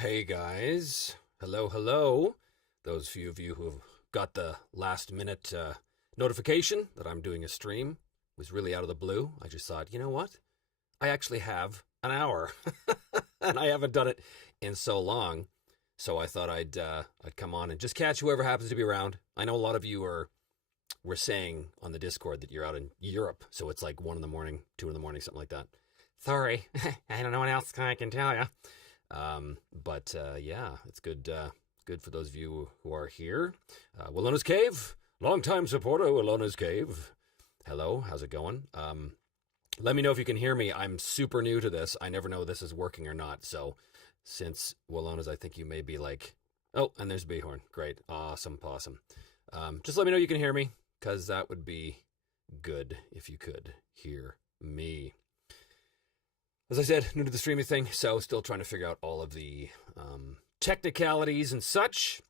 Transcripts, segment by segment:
Hey guys, hello. Those few of you who have got the last minute notification that I'm doing a stream was really out of the blue. I just thought, you know what? I actually have an hour, and I haven't done it in so long. So I thought I'd come on and just catch whoever happens to be around. I know a lot of you were saying on the Discord that you're out in Europe, so it's like 1 in the morning, 2 in the morning, something like that. Sorry, I don't know what else I can tell you. But yeah, it's good for those of you who are here. Willona's Cave, longtime supporter, Willona's Cave. Hello, how's it going? Let me know if you can hear me. I'm super new to this. I never know if this is working or not. So since Willona's, I think you may be like, oh, and there's Behorn. Great. Awesome. Just let me know you can hear me, because that would be good if you could hear me. As I said, new to the streaming thing, so still trying to figure out all of the technicalities and such.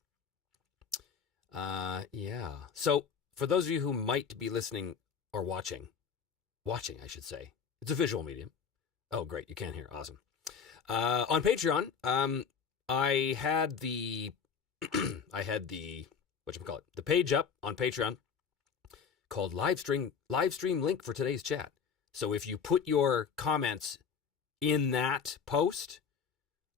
Yeah. So for those of you who might be listening or watching, I should say, it's a visual medium. Oh, great, you can't hear. Awesome. On Patreon, I had the whatchamacallit, the page up on Patreon called live stream link for today's chat. So if you put your comments in that post,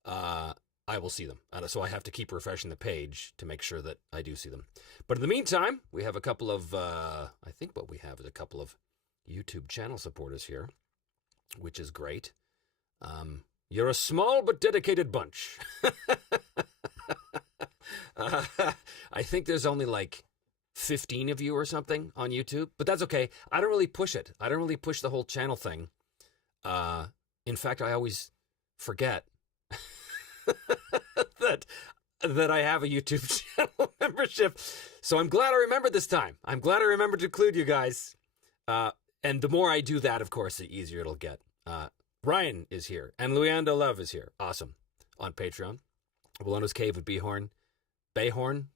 I will see them. So I have to keep refreshing the page to make sure that I do see them. But in the meantime, we have a couple of, I think what we have is a couple of YouTube channel supporters here, which is great. You're a small but dedicated bunch. I think there's only like 15 of you or something on YouTube, but that's okay. I don't really push it. I don't really push the whole channel thing. In fact, I always forget that I have a YouTube channel membership. So I'm glad I remembered this time. I'm glad I remembered to include you guys. And the more I do that, of course, the easier it'll get. Ryan is here, and Luanda Love is here. Awesome. On Patreon. Willona's Cave with Behorn. Behorn?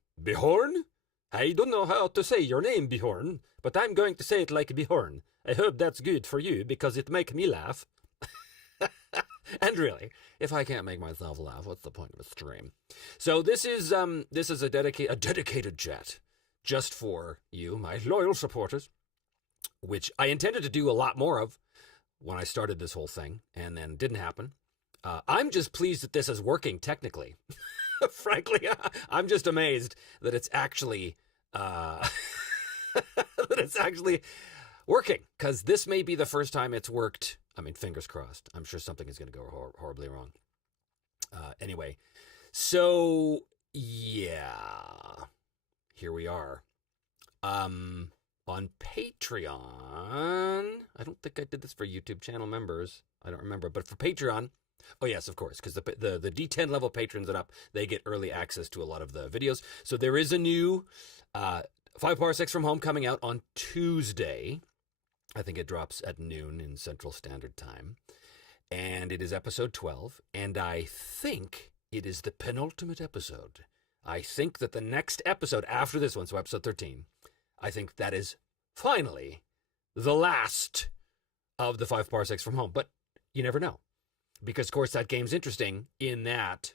I don't know how to say your name, Behorn, but I'm going to say it like Behorn. I hope that's good for you, because it makes me laugh. And really, if I can't make myself laugh, what's the point of a stream? So this is a dedicated chat just for you, my loyal supporters, which I intended to do a lot more of when I started this whole thing, and then didn't happen. I'm just pleased that this is working technically. Frankly, I'm just amazed that it's actually working, because this may be the first time it's worked. I mean, fingers crossed. I'm sure something is going to go horribly wrong. Anyway, so yeah, here we are. On Patreon, I don't think I did this for YouTube channel members. I don't remember, but for Patreon, oh yes, of course, because the D10 level patrons and up, they get early access to a lot of the videos. So there is a new 5 Parsecs from Home coming out on Tuesday. I think it drops at noon in Central Standard Time. And it is episode 12. And I think it is the penultimate episode. I think that the next episode after this one, so episode 13, I think that is finally the last of the 5 Parsecs from Home. But you never know. Because, of course, that game's interesting in that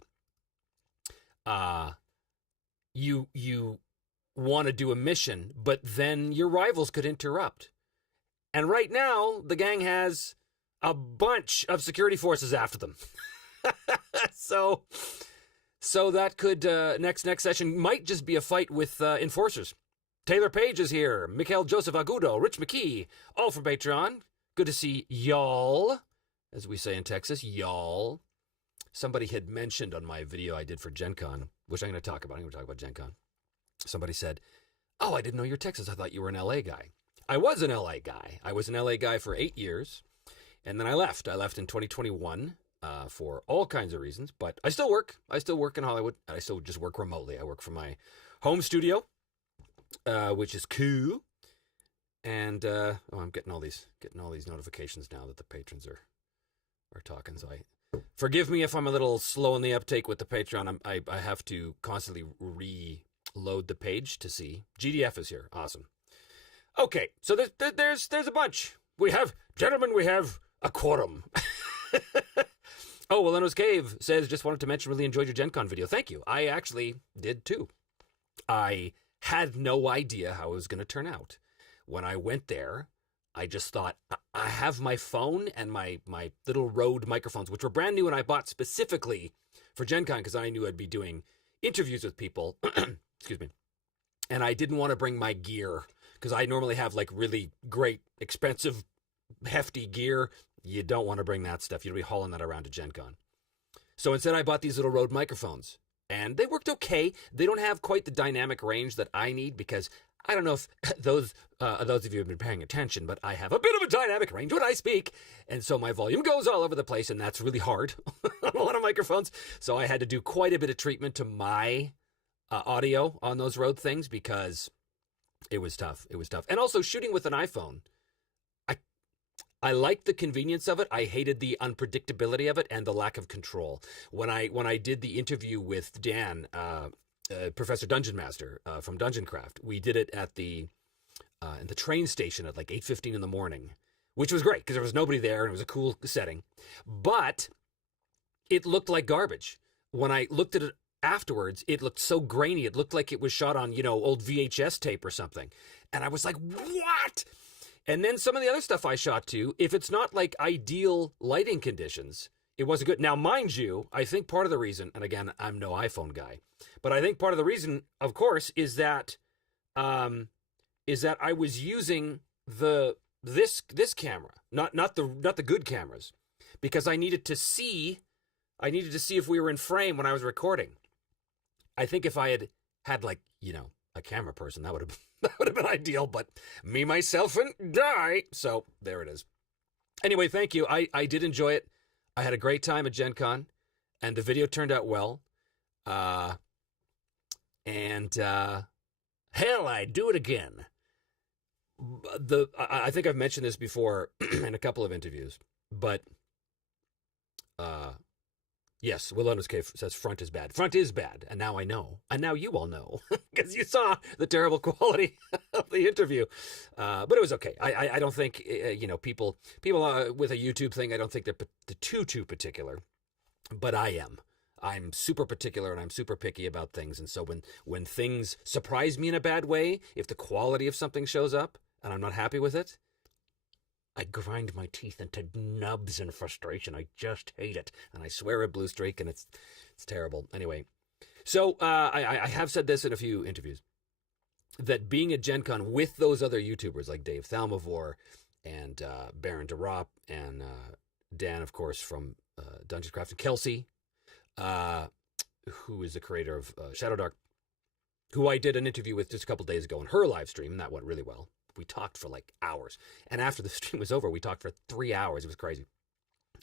you want to do a mission, but then your rivals could interrupt. And right now, the gang has a bunch of security forces after them. So that could, next session might just be a fight with enforcers. Taylor Page is here. Mikhail Joseph Agudo, Rich McKee, all from Patreon. Good to see y'all, as we say in Texas, y'all. Somebody had mentioned on my video I did for Gen Con, which I'm going to talk about. I'm going to talk about Gen Con. Somebody said, oh, I didn't know you're Texas. I thought you were an LA guy. I was an LA guy. I was an LA guy for 8 years, and then I left. I left in 2021 for all kinds of reasons, but I still work. I still work in Hollywood. I still just work remotely. I work from my home studio, which is cool. And I'm getting all these notifications now that the patrons are talking. So forgive me if I'm a little slow in the uptake with the Patreon. I have to constantly reload the page to see. GDF is here. Awesome. Okay, so there's a bunch. We have a quorum. Oh, well, Leno's Cave says, just wanted to mention, really enjoyed your Gen Con video. Thank you. I actually did too. I had no idea how it was going to turn out. When I went there, I just thought, I have my phone and my little Rode microphones, which were brand new and I bought specifically for Gen Con because I knew I'd be doing interviews with people. Excuse me. And I didn't want to bring my gear because I normally have like really great, expensive, hefty gear. You don't want to bring that stuff. You'll be hauling that around to Gen Con. So instead, I bought these little Rode microphones. And they worked okay. They don't have quite the dynamic range that I need because I don't know if those of you have been paying attention, but I have a bit of a dynamic range when I speak. And so my volume goes all over the place, and that's really hard on a lot of microphones. So I had to do quite a bit of treatment to my audio on those Rode things because it was tough. It was tough. And also shooting with an iPhone. I liked the convenience of it. I hated the unpredictability of it and the lack of control. When I did the interview with Dan, Professor Dungeon Master from Dungeon Craft, we did it at in the train station at like 8:15 in the morning, which was great because there was nobody there and it was a cool setting. But it looked like garbage. When I looked at it afterwards, it looked so grainy. It looked like it was shot on, old VHS tape or something. And I was like, what? And then some of the other stuff I shot too, if it's not like ideal lighting conditions, it wasn't good. Now, mind you, I think part of the reason, and again, I'm no iPhone guy, but I think part of the reason, of course, is that I was using this camera, not the good cameras, because I needed to see if we were in frame when I was recording. I think if I had like, a camera person, that would have been ideal, but me, myself, and I. So there it is. Anyway, thank you. I did enjoy it. I had a great time at Gen Con, and the video turned out well. Hell, I'd do it again. I think I've mentioned this before in a couple of interviews, but yes, Willow's Cave says front is bad. Front is bad, and now I know. And now you all know, because you saw the terrible quality of the interview. But it was okay. I don't think, people with a YouTube thing, I don't think they're too particular. But I am. I'm super particular, and I'm super picky about things. And so when things surprise me in a bad way, if the quality of something shows up, and I'm not happy with it, I grind my teeth into nubs in frustration. I just hate it. And I swear at Blue Streak, and it's terrible. Anyway, so I have said this in a few interviews, that being at Gen Con with those other YouTubers like Dave Thalmavor and Baron DeRop and Dan, of course, from Dungeon Craft, and Kelsey, who is the creator of Shadow Dark, who I did an interview with just a couple days ago on her live stream, and that went really well. We talked for like hours. And after the stream was over, we talked for 3 hours. It was crazy.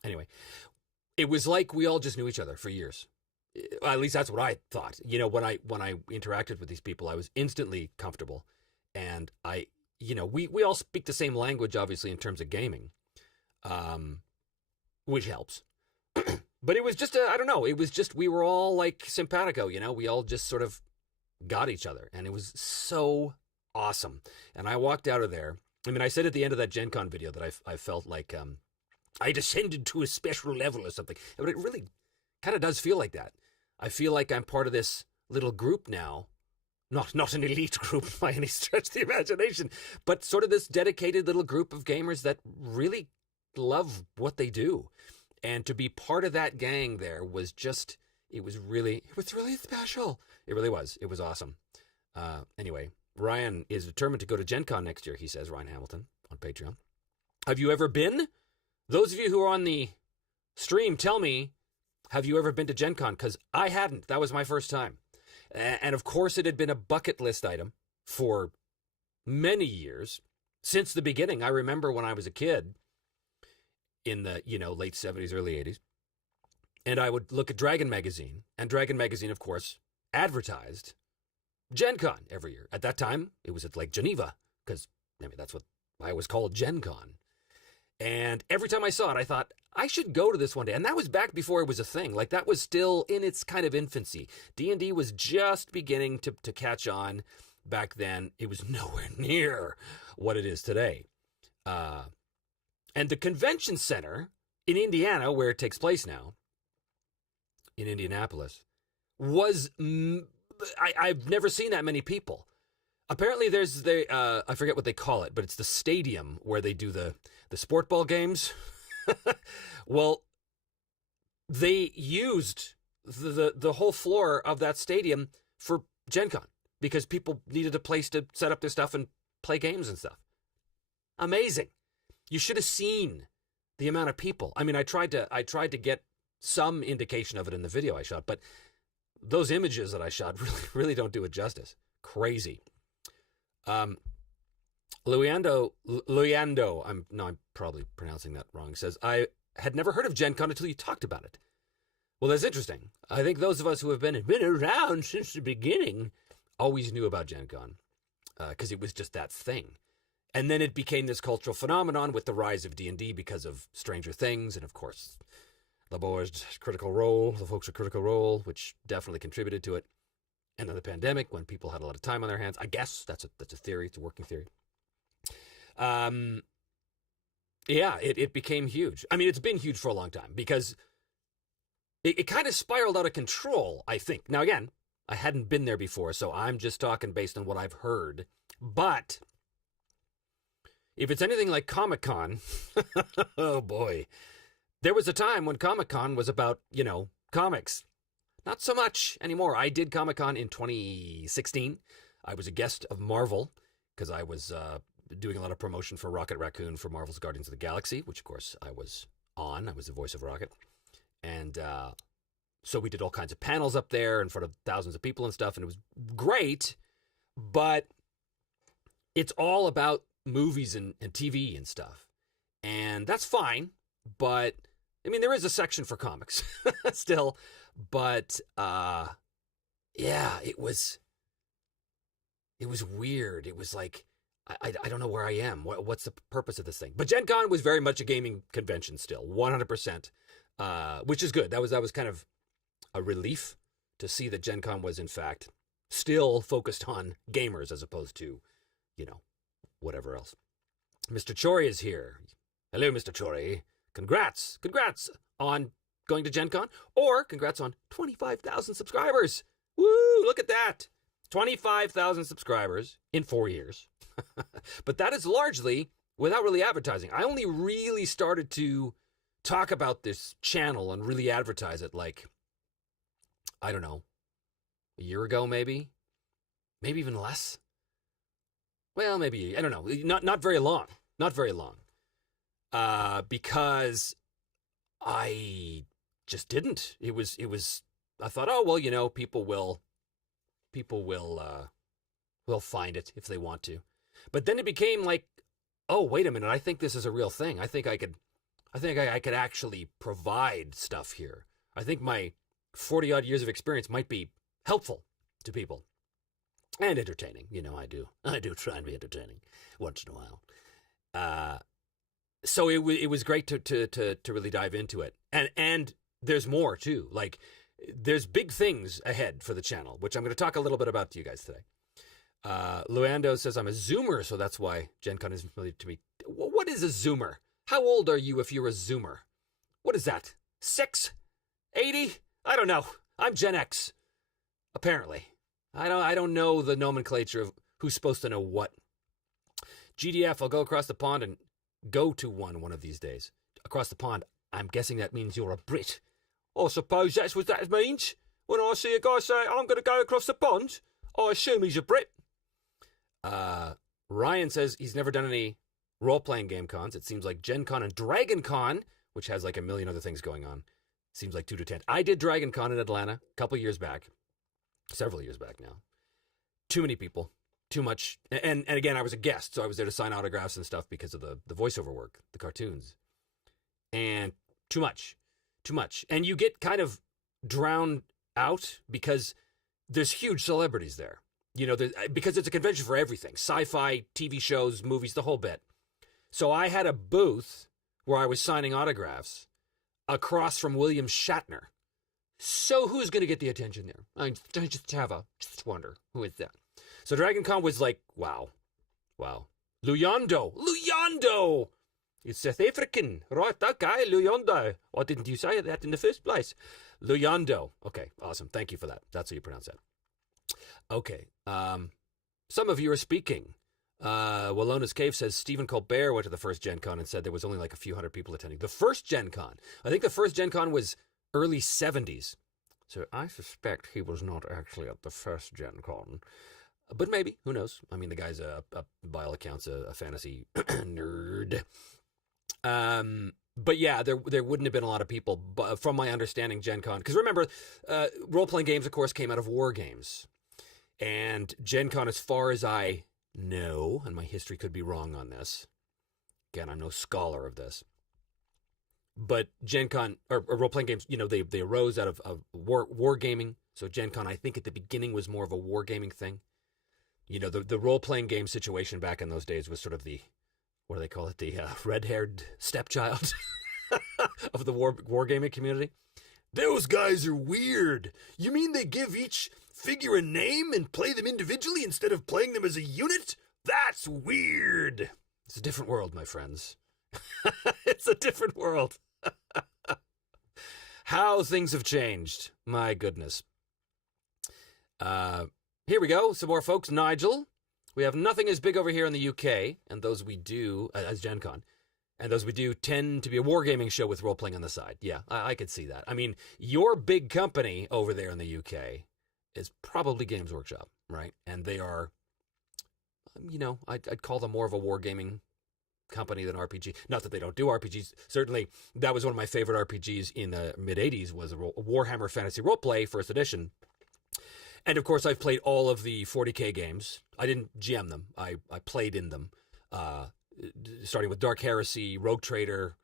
Anyway, it was like we all just knew each other for years. At least that's what I thought. When I interacted with these people, I was instantly comfortable. And we all speak the same language, obviously, in terms of gaming, which helps. But it was just, I don't know, it was just, we were all like simpatico, we all just sort of got each other. And it was so awesome. And I walked out of there. I mean, I said at the end of that Gen Con video that I felt like I descended to a special level or something. But it really kind of does feel like that. I feel like I'm part of this little group now. Not an elite group by any stretch of the imagination, but sort of this dedicated little group of gamers that really love what they do. And to be part of that gang there was just, it was really special. It really was. It was awesome. Anyway, Ryan is determined to go to Gen Con next year, he says, Ryan Hamilton on Patreon. Have you ever been? Those of you who are on the stream, tell me, have you ever been to Gen Con? Because I hadn't. That was my first time. And of course, it had been a bucket list item for many years. Since the beginning, I remember when I was a kid in the, late 70s, early 80s, and I would look at Dragon Magazine, and Dragon Magazine, of course, advertised Gen Con every year. At that time, it was at like Geneva, because that's what I was called, Gen Con. And every time I saw it, I thought, I should go to this one day. And that was back before it was a thing. Like, that was still in its kind of infancy. D&D was just beginning to catch on back then. It was nowhere near what it is today. And the convention center in Indiana, where it takes place now, in Indianapolis was I've never seen that many people. Apparently there's I forget what they call it, but it's the stadium where they do the sport ball games. Well, they used the whole floor of that stadium for Gen Con because people needed a place to set up their stuff and play games and stuff. Amazing. You should have seen the amount of people. I mean, I tried to get some indication of it in the video I shot, but those images that I shot really don't do it justice. Crazy. Luando, I'm probably pronouncing that wrong, says, I had never heard of Gen Con until you talked about it. Well, that's interesting. I think those of us who have been around since the beginning always knew about Gen Con because it was just that thing. And then it became this cultural phenomenon with the rise of D&D because of Stranger Things and, of course, the folks at Critical Role, which definitely contributed to it. And then the pandemic, when people had a lot of time on their hands. I guess that's a theory. It's a working theory. Yeah, it became huge. I mean, it's been huge for a long time because it kind of spiraled out of control, I think. Now, again, I hadn't been there before, so I'm just talking based on what I've heard. But if it's anything like Comic-Con, oh boy. There was a time when Comic-Con was about, comics. Not so much anymore. I did Comic-Con in 2016. I was a guest of Marvel because I was doing a lot of promotion for Rocket Raccoon for Marvel's Guardians of the Galaxy, which, of course, I was on. I was the voice of Rocket. And so we did all kinds of panels up there in front of thousands of people and stuff, and it was great, but it's all about movies and TV and stuff. And that's fine, but, I mean, there is a section for comics still, but, yeah, it was weird. It was like, I don't know where I am. What's the purpose of this thing? But Gen Con was very much a gaming convention still, 100%. Which is good. That was kind of a relief to see that Gen Con was, in fact, still focused on gamers as opposed to, whatever else. Mr. Chori is here. Hello, Mr. Chori. Congrats on going to Gen Con, or congrats on 25,000 subscribers. Woo, look at that. 25,000 subscribers in 4 years. But that is largely without really advertising. I only really started to talk about this channel and really advertise it like, I don't know, a year ago maybe even less. Well, maybe, I don't know, not very long, because I just didn't. It was. I thought, oh well, people will find it if they want to, but then it became like, oh wait a minute, I think this is a real thing. I think I could actually provide stuff here. I think my 40-odd years of experience might be helpful to people. And entertaining. I do try and be entertaining once in a while. So it was great to really dive into it. And there's more, too. Like, there's big things ahead for the channel, which I'm going to talk a little bit about to you guys today. Luando says, I'm a Zoomer, so that's why Gen Con isn't familiar to me. What is a Zoomer? How old are you if you're a Zoomer? What is that? 6? 80? I don't know. I'm Gen X. Apparently. I don't know the nomenclature of who's supposed to know what. GDF, I'll go across the pond and go to one of these days. Across the pond, I'm guessing that means you're a Brit. I suppose that's what that means. When I see a guy say, I'm going to go across the pond, I assume he's a Brit. Ryan says he's never done any role-playing game cons. It seems like Gen Con and Dragon Con, which has like a million other things going on, seems like 2 to 10. I did Dragon Con in Atlanta a couple years back. Several years back now. Too many people. Too much. And again, I was a guest, so I was there to sign autographs and stuff because of the voiceover work, the cartoons. And too much. And you get kind of drowned out because there's huge celebrities there. Because it's a convention for everything. Sci-fi, TV shows, movies, the whole bit. So I had a booth where I was signing autographs across from William Shatner. So who's going to get the attention there? I just wonder, who is that? So Dragon Con was like, wow. Luyando! It's South African. Right, okay, Luyondo. Why didn't you say that in the first place? Luyondo. Okay, awesome. Thank you for that. That's how you pronounce that. Okay. Some of you are speaking. Wallona's Cave says Stephen Colbert went to the first Gen Con and said there was only like a few hundred people attending. The first Gen Con. I think the first Gen Con was early 70s. So I suspect he was not actually at the first Gen Con. But maybe. Who knows? I mean, the guy's, by all accounts, a fantasy nerd. But yeah, there wouldn't have been a lot of people. But from my understanding, Gen Con... Because remember, role-playing games, of course, came out of war games. And Gen Con, as far as I know, and my history could be wrong on this. Again, I'm no scholar of this. But Gen Con, or role-playing games, they arose out of war gaming. So Gen Con, I think at the beginning was more of a war gaming thing. The role-playing game situation back in those days was sort of the, what do they call it? The red-haired stepchild of the wargaming community. Those guys are weird. You mean they give each figure a name and play them individually instead of playing them as a unit? That's weird. It's a different world, my friends. It's a different world. How things have changed. My goodness. Here we go. Some more folks. Nigel. We have nothing as big over here in the UK, and those we do, as Gen Con, and those we do tend to be a wargaming show with role-playing on the side. Yeah, I could see that. I mean, your big company over there in the UK is probably Games Workshop, right? And they are, I'd call them more of a wargaming company than RPG. Not that they don't do RPGs. Certainly, that was one of my favorite RPGs in the mid-'80s, was a Warhammer Fantasy Roleplay, first edition. And of course, I've played all of the 40K games. I didn't GM them. I played in them, starting with Dark Heresy, Rogue Trader,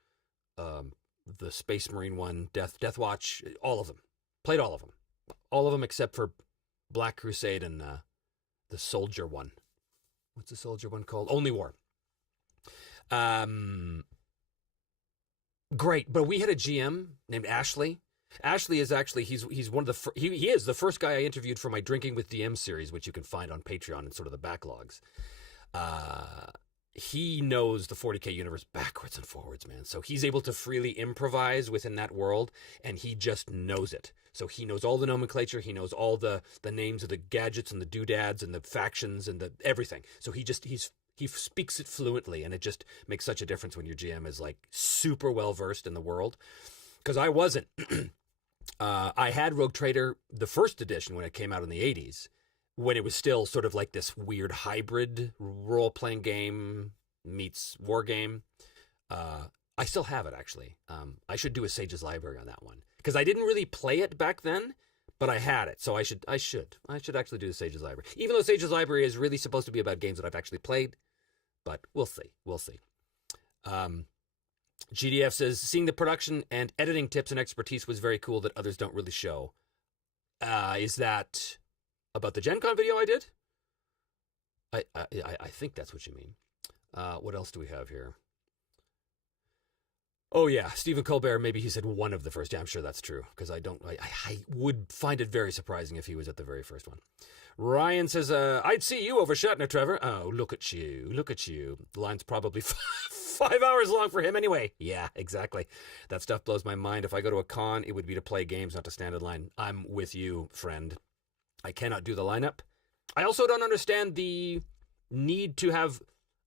the Space Marine one, Death Watch, all of them. Played all of them. All of them except for Black Crusade and the Soldier one. What's the Soldier one called? Only War. Great, but we had a GM named Ashley. Ashley is actually, he's one of the, he is the first guy I interviewed for my Drinking with DM series, which you can find on Patreon and sort of the backlogs. He knows the 40K universe backwards and forwards, man. So he's able to freely improvise within that world, and he just knows it. So he knows all the nomenclature, he knows all the names of the gadgets and the doodads and the factions and the everything. So he speaks it fluently, and it just makes such a difference when your GM is like super well versed in the world. Because I wasn't. I had Rogue Trader, the first edition, when it came out in the 80s, when it was still sort of like this weird hybrid role-playing game meets war game. I still have it, actually. I should do a Sage's Library on that one. Because I didn't really play it back then, but I had it. So I should actually do the Sage's Library. Even though Sage's Library is really supposed to be about games that I've actually played. But we'll see. We'll see. GDF says, seeing the production and editing tips and expertise was very cool that others don't really show. Is that about the Gen Con video I did? I think that's what you mean. What else do we have here? Oh, yeah, Stephen Colbert, maybe he said one of the first. Yeah, I'm sure that's true, because I would find it very surprising if he was at the very first one. Ryan says, I'd see you over Shatner, Trevor. Oh, look at you. Look at you. The line's probably 5 hours long for him anyway. Yeah, exactly. That stuff blows my mind. If I go to a con, it would be to play games, not to stand in line. I'm with you, friend. I cannot do the lineup. I also don't understand the need to have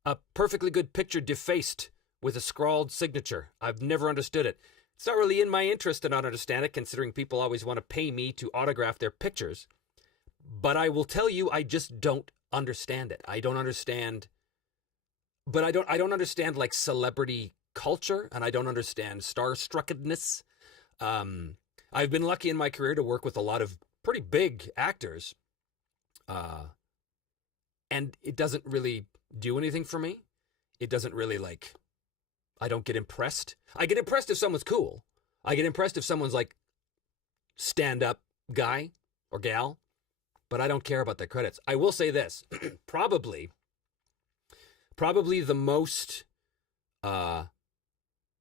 a perfectly good picture defaced with a scrawled signature. I've never understood it. It's not really in my interest to not understand it, considering people always want to pay me to autograph their pictures. But I will tell you, I just don't understand it. I don't understand, but I don't understand like celebrity culture, and I don't understand starstruckedness. I've been lucky in my career to work with a lot of pretty big actors, and it doesn't really do anything for me. It doesn't really I don't get impressed. I get impressed if someone's cool. I get impressed if someone's like stand-up guy or gal, but I don't care about their credits. I will say this, probably the most, well,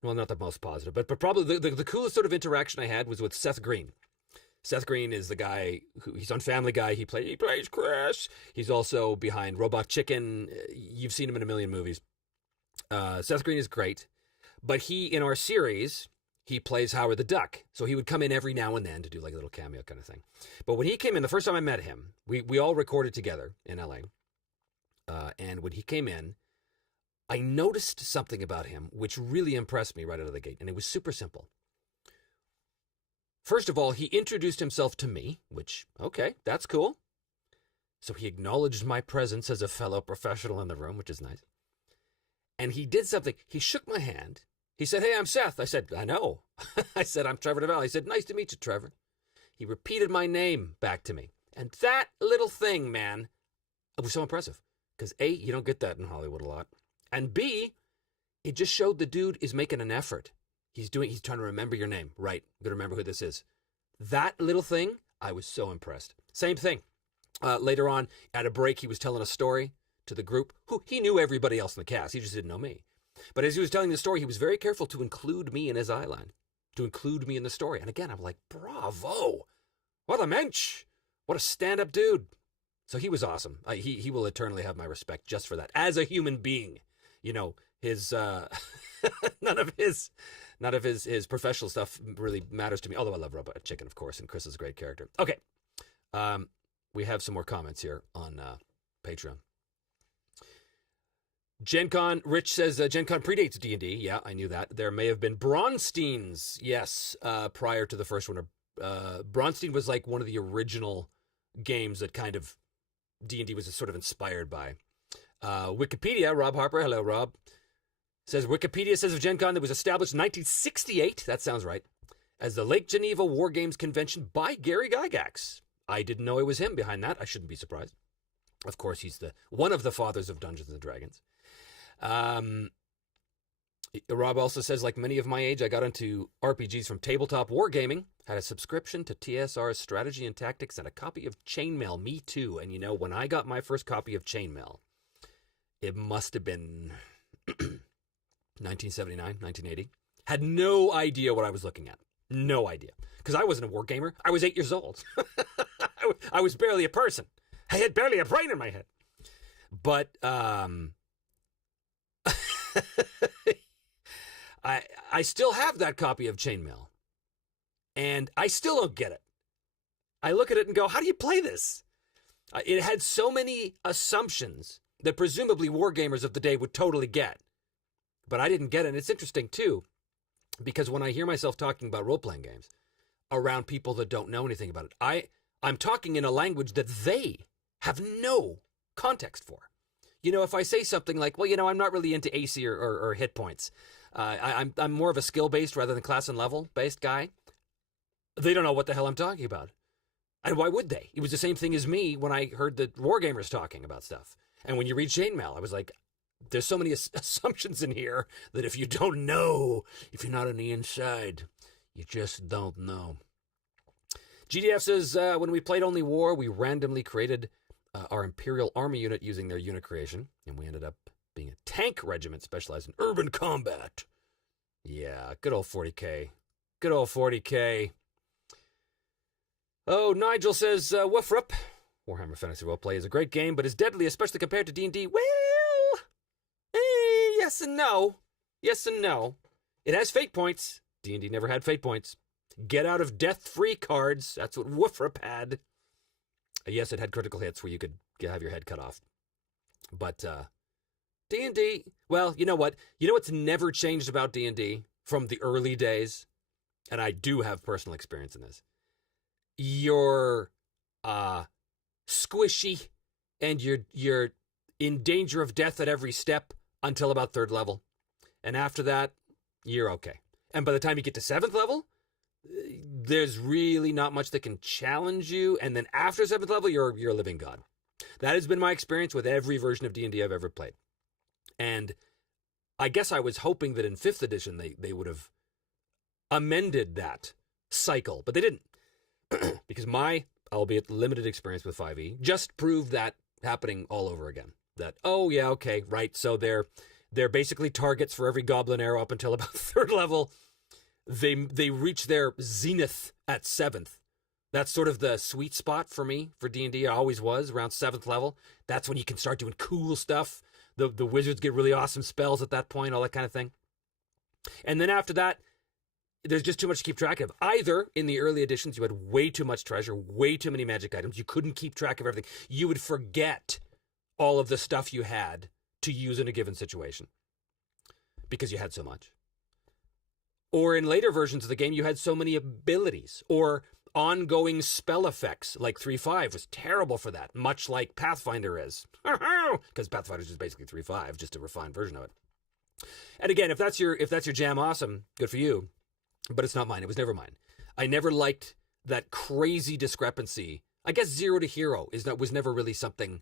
not the most positive, but probably the coolest sort of interaction I had was with Seth Green. Seth Green is the guy he's on Family Guy. He plays Chris. He's also behind Robot Chicken. You've seen him in a million movies. Seth Green is great. But he, in our series, he plays Howard the Duck. So he would come in every now and then to do like a little cameo kind of thing. But when he came in, the first time I met him, we all recorded together in LA. And when he came in, I noticed something about him which really impressed me right out of the gate. And it was super simple. First of all, he introduced himself to me, which, okay, that's cool. So he acknowledged my presence as a fellow professional in the room, which is nice. And he did something. He shook my hand. He said, "Hey, I'm Seth." I said, "I know." I said, "I'm Trevor DeVal." He said, "Nice to meet you, Trevor." He repeated my name back to me. And that little thing, man, it was so impressive. Because A, you don't get that in Hollywood a lot. And B, it just showed the dude is making an effort. He's trying to remember your name. Right. I'm going to remember who this is. That little thing, I was so impressed. Same thing. Later on, at a break, he was telling a story to the group. He knew everybody else in the cast. He just didn't know me. But as he was telling the story, he was very careful to include me in his eyeline, to include me in the story. And again, I'm like, bravo. What a mensch. What a stand-up dude. So he was awesome. He will eternally have my respect just for that. As a human being, you know, his none of his professional stuff really matters to me. Although I love Robot Chicken, of course, and Chris is a great character. Okay, we have some more comments here on Patreon. Gen Con, Rich says, Gen Con predates D&D. Yeah, I knew that. There may have been Bronsteins, yes, prior to the first one. Bronstein was like one of the original games that kind of D&D was sort of inspired by. Wikipedia, Rob Harper, hello, Rob, says, Wikipedia says of Gen Con that was established in 1968, that sounds right, as the Lake Geneva War Games Convention by Gary Gygax. I didn't know it was him behind that. I shouldn't be surprised. Of course, he's one of the fathers of Dungeons & Dragons. Rob also says, like many of my age, I got into RPGs from tabletop wargaming, had a subscription to TSR's Strategy and Tactics, and a copy of Chainmail. Me too. And you know, when I got my first copy of Chainmail, it must have been 1979, 1980. Had no idea what I was looking at. No idea. Because I wasn't a wargamer. I was 8 years old. I was barely a person. I had barely a brain in my head. But I still have that copy of Chainmail. And I still don't get it. I look at it and go, how do you play this? It had so many assumptions that presumably wargamers of the day would totally get. But I didn't get it. And it's interesting, too, because when I hear myself talking about role-playing games around people that don't know anything about it, I'm talking in a language that they have no context for. You know, if I say something like, well, you know, I'm not really into AC or hit points. I'm more of a skill-based rather than class and level-based guy. They don't know what the hell I'm talking about. And why would they? It was the same thing as me when I heard the wargamers talking about stuff. And when you read Chainmail, I was like, there's so many assumptions in here that if you don't know, if you're not on the inside, you just don't know. GDF says, when we played Only War, we randomly created our Imperial Army unit using their unit creation, and we ended up being a tank regiment specialized in urban combat. Yeah, good old 40K. Good old 40K. Oh, Nigel says, Woofrup, Warhammer Fantasy Roleplay is a great game, but is deadly, especially compared to D&D. Well, yes and no. Yes and no. It has fate points. D&D never had fate points. Get out of death-free cards. That's what Woofrup had. Yes, it had critical hits where you could have your head cut off. But D&D, well, you know what? You know what's never changed about D&D from the early days? And I do have personal experience in this. You're squishy and you're in danger of death at every step until about 3rd level. And after that, you're okay. And by the time you get to 7th level, there's really not much that can challenge you. And then after 7th level, you're a living god. That has been my experience with every version of D&D I've ever played. And I guess I was hoping that in 5th edition they would have amended that cycle, but they didn't. Because my, albeit limited experience with 5e, just proved that happening all over again. That, oh yeah, okay, right, so they're basically targets for every goblin arrow up until about 3rd level. They reach their zenith at 7th. That's sort of the sweet spot for me, for D&D. It always was, around 7th level. That's when you can start doing cool stuff. The wizards get really awesome spells at that point, all that kind of thing. And then after that, there's just too much to keep track of. Either in the early editions, you had way too much treasure, way too many magic items. You couldn't keep track of everything. You would forget all of the stuff you had to use in a given situation because you had so much. Or in later versions of the game, you had so many abilities or ongoing spell effects, like 3.5 was terrible for that, much like Pathfinder is. Because Pathfinder is just basically 3.5, just a refined version of it. And again, if that's your jam, awesome, good for you. But it's not mine. It was never mine. I never liked that crazy discrepancy. I guess 0 to hero was never really something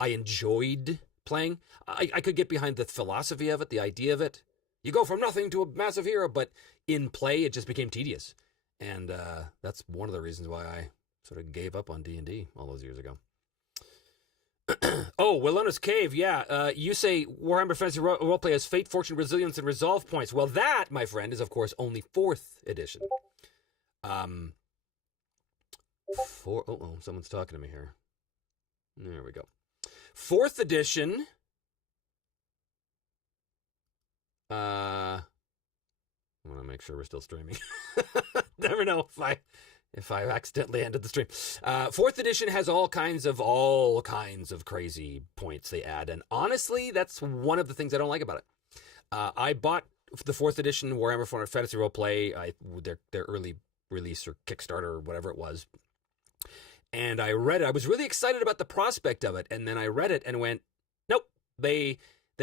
I enjoyed playing. I could get behind the philosophy of it, the idea of it. You go from nothing to a massive hero, but in play, it just became tedious. And that's one of the reasons why I sort of gave up on D&D all those years ago. Oh, Willena's Cave, yeah. You say Warhammer Fantasy Roleplay has fate, fortune, resilience, and resolve points. Well, that, my friend, is, of course, only 4th edition. Someone's talking to me here. There we go. 4th edition. I want to make sure we're still streaming. Never know if I accidentally ended the stream. 4th edition has all kinds of crazy points they add, and honestly, that's one of the things I don't like about it. I bought the 4th edition Warhammer Fantasy Roleplay, their early release or Kickstarter or whatever it was, and I read it. I was really excited about the prospect of it, and then I read it and went, nope, they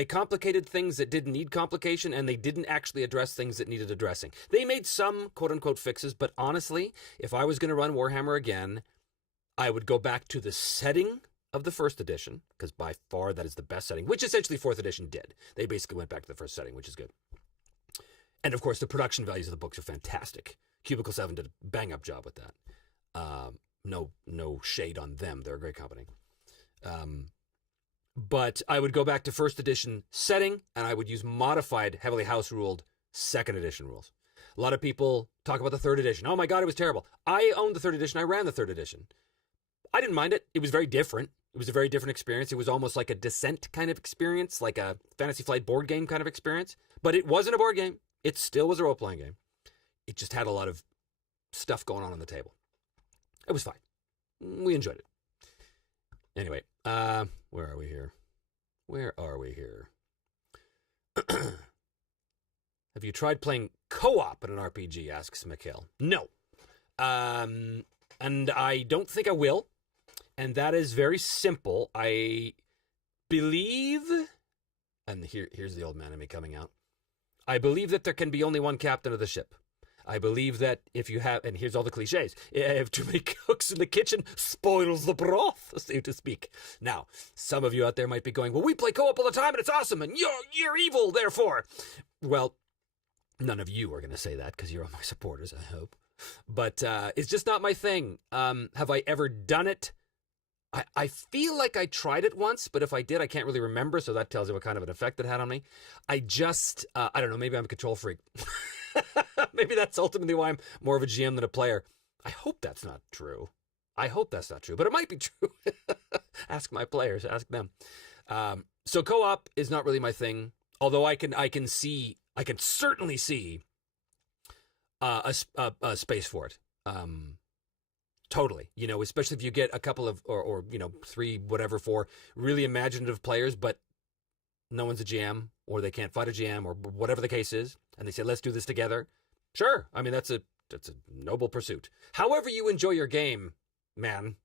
complicated things that didn't need complication, and they didn't actually address things that needed addressing. They made some quote-unquote fixes, but honestly, if I was going to run Warhammer again, I would go back to the setting of the 1st edition, because by far that is the best setting, which essentially 4th edition did. They basically went back to the first setting, which is good. And of course, the production values of the books are fantastic. Cubicle 7 did a bang-up job with that. No shade on them. They're a great company. But I would go back to 1st edition setting, and I would use modified, heavily house-ruled 2nd edition rules. A lot of people talk about the 3rd edition. Oh my God, it was terrible. I owned the 3rd edition. I ran the 3rd edition. I didn't mind it. It was very different. It was a very different experience. It was almost like a Descent kind of experience, like a Fantasy Flight board game kind of experience. But it wasn't a board game. It still was a role-playing game. It just had a lot of stuff going on the table. It was fine. We enjoyed it. Anyway, where are we here? Have you tried playing co-op in an RPG, asks Mikhail. No. And I don't think I will. And that is very simple. I believe, and here's the old man in me coming out. I believe that there can be only one captain of the ship. I believe that if you have, and here's all the cliches, if you have too many cooks in the kitchen, spoils the broth, so to speak. Now, some of you out there might be going, well, we play co-op all the time and it's awesome and you're evil, therefore. Well, none of you are going to say that because you're all my supporters, I hope. But it's just not my thing. Have I ever done it? I feel like I tried it once, but if I did, I can't really remember, so that tells you what kind of an effect it had on me. I don't know, maybe I'm a control freak. Maybe that's ultimately why I'm more of a GM than a player. I hope that's not true. But it might be true. Ask my players, ask them. So co-op is not really my thing, although I can certainly see a space for it. Totally. Especially if you get a couple of, or 3, whatever, 4 really imaginative players, but no one's a GM, or they can't fight a GM, or whatever the case is, and they say, let's do this together. Sure. I mean, that's a noble pursuit. However you enjoy your game, man,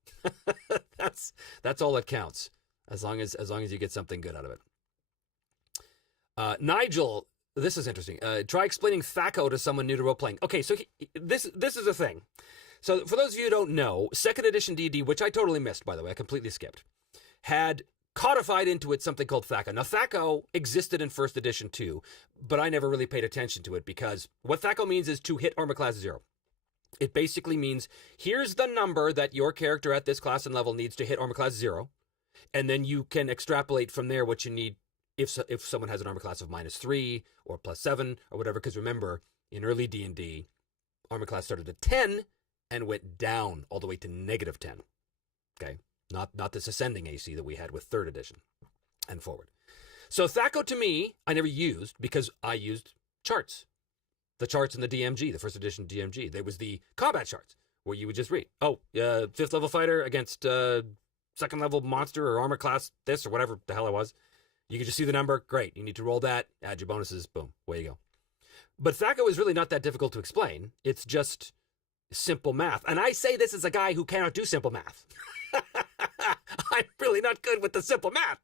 that's all that counts, as long as you get something good out of it. Nigel, this is interesting. Try explaining THACO to someone new to role-playing. Okay, so this is a thing. So for those of you who don't know, 2nd edition D&D, which I totally missed, by the way, I completely skipped, had codified into it something called THACO. Now, THACO existed in 1st edition too, but I never really paid attention to it because what THACO means is to hit armor class 0. It basically means here's the number that your character at this class and level needs to hit armor class 0, and then you can extrapolate from there what you need if someone has an armor class of -3 or +7 or whatever, because remember, in early D&D, armor class started at 10 and went down all the way to -10. Okay? Not this ascending AC that we had with 3rd edition and forward. So THACO to me, I never used because I used charts. The charts in the DMG, the first edition DMG. There was the combat charts where you would just read, 5th level fighter against 2nd level monster or armor class this or whatever the hell it was. You could just see the number. Great. You need to roll that, add your bonuses. Boom. Away you go. But THAC0 is really not that difficult to explain. It's just simple math. And I say this as a guy who cannot do simple math. I'm really not good with the simple math.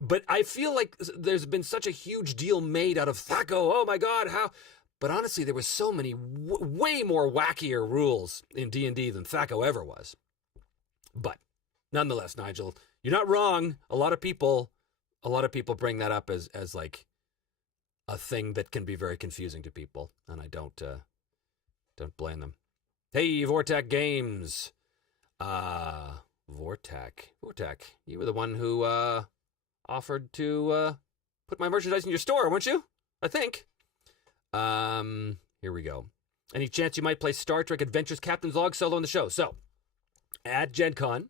But I feel like there's been such a huge deal made out of THAC0. Oh my God, how? But honestly, there were so many way more wackier rules in D&D than THAC0 ever was. But nonetheless, Nigel, you're not wrong. A lot of people bring that up as like a thing that can be very confusing to people, and I don't blame them. Hey, Vortac Games. Vortac, you were the one who offered to put my merchandise in your store, weren't you? I think. Here we go. Any chance you might play Star Trek Adventures Captain's Log solo on the show? So, at Gen Con,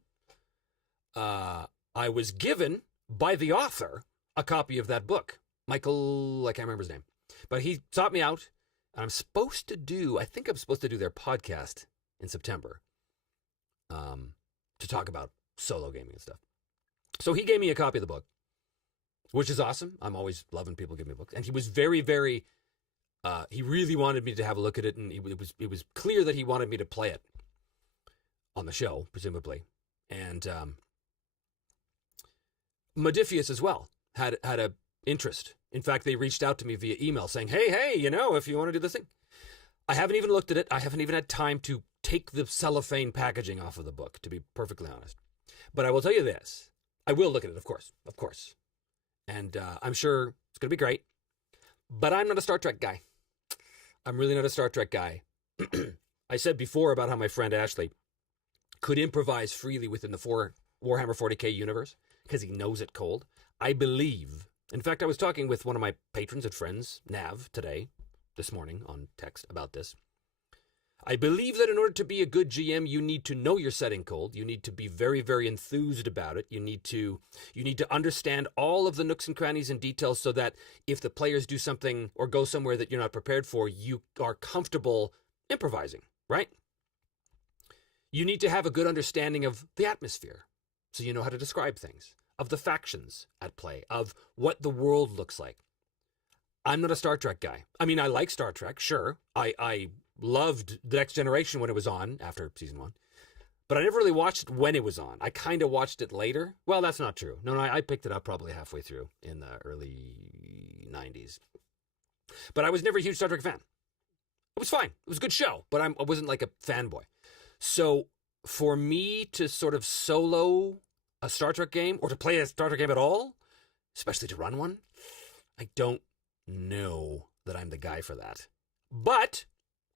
I was given by the author a copy of that book. Michael, I can't remember his name. But he sought me out, and I think I'm supposed to do their podcast in September to talk about solo gaming and stuff. So he gave me a copy of the book, which is awesome. I'm always loving people give me books. And he was very, very, he really wanted me to have a look at it, and it was clear that he wanted me to play it on the show, presumably. And Modifius as well had a interest. In fact, they reached out to me via email saying, hey, if you want to do this thing. I haven't even looked at it. I haven't even had time to take the cellophane packaging off of the book, to be perfectly honest. But I will tell you this. I will look at it, of course. And I'm sure it's going to be great. But I'm not a Star Trek guy. I'm really not a Star Trek guy. I said before about how my friend Ashley could improvise freely within the Warhammer 40k universe because he knows it cold. I believe. In fact, I was talking with one of my patrons and friends, Nav, this morning on text about this. I believe that in order to be a good GM, you need to know your setting cold. You need to be very, very enthused about it. You need to understand all of the nooks and crannies and details so that if the players do something or go somewhere that you're not prepared for, you are comfortable improvising, right? You need to have a good understanding of the atmosphere so you know how to describe things, of the factions at play, of what the world looks like. I'm not a Star Trek guy. I mean, I like Star Trek, sure. I loved The Next Generation when it was on, after season 1. But I never really watched it when it was on. I kind of watched it later. Well, that's not true. No, I picked it up probably halfway through in the early 90s. But I was never a huge Star Trek fan. It was fine. It was a good show, but I wasn't like a fanboy. So for me to sort of solo a Star Trek game, or to play a Star Trek game at all, especially to run one, I don't know that I'm the guy for that. But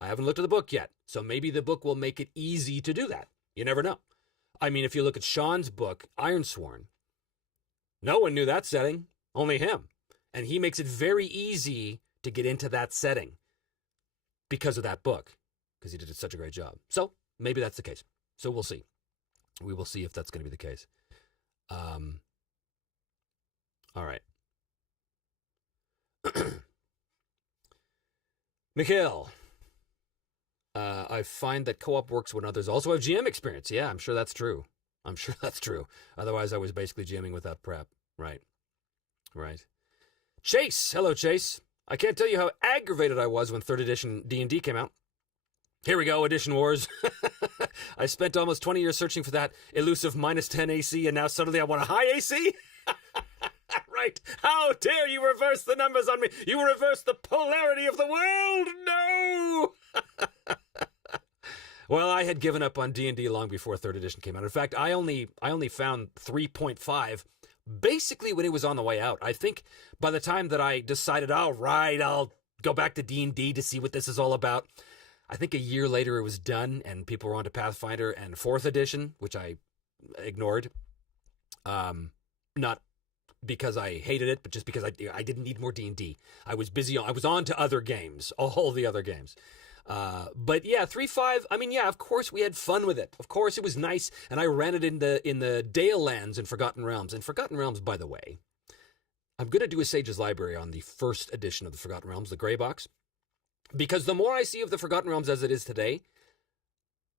I haven't looked at the book yet, so maybe the book will make it easy to do that. You never know. I mean, if you look at Sean's book, Ironsworn, no one knew that setting, only him. And he makes it very easy to get into that setting because of that book, because he did such a great job. So maybe that's the case. So we'll see. We will see if that's going to be the case. All right. Mikhail, I find that co-op works when others also have GM experience. Yeah, I'm sure that's true. Otherwise, I was basically GMing without prep. Right. Chase, hello, Chase. I can't tell you how aggravated I was when 3rd edition D&D came out. Here we go, Edition Wars. I spent almost 20 years searching for that elusive -10 AC, and now suddenly I want a high AC? Right. How dare you reverse the numbers on me? You reverse the polarity of the world! No! Well, I had given up on D&D long before 3rd edition came out. In fact, I only found 3.5 basically when it was on the way out. I think by the time that I decided, all right, I'll go back to D&D to see what this is all about, I think a year later it was done, and people were on to Pathfinder and 4th edition, which I ignored. Not because I hated it, but just because I didn't need more D&D. I was busy. I was on to other games, all the other games. But yeah, 3.5. I mean, yeah, of course we had fun with it. Of course it was nice, and I ran it in the Dale Lands in Forgotten Realms. And Forgotten Realms, by the way, I'm going to do a Sage's Library on the first edition of the Forgotten Realms, the gray box, because the more I see of the Forgotten Realms as it is today,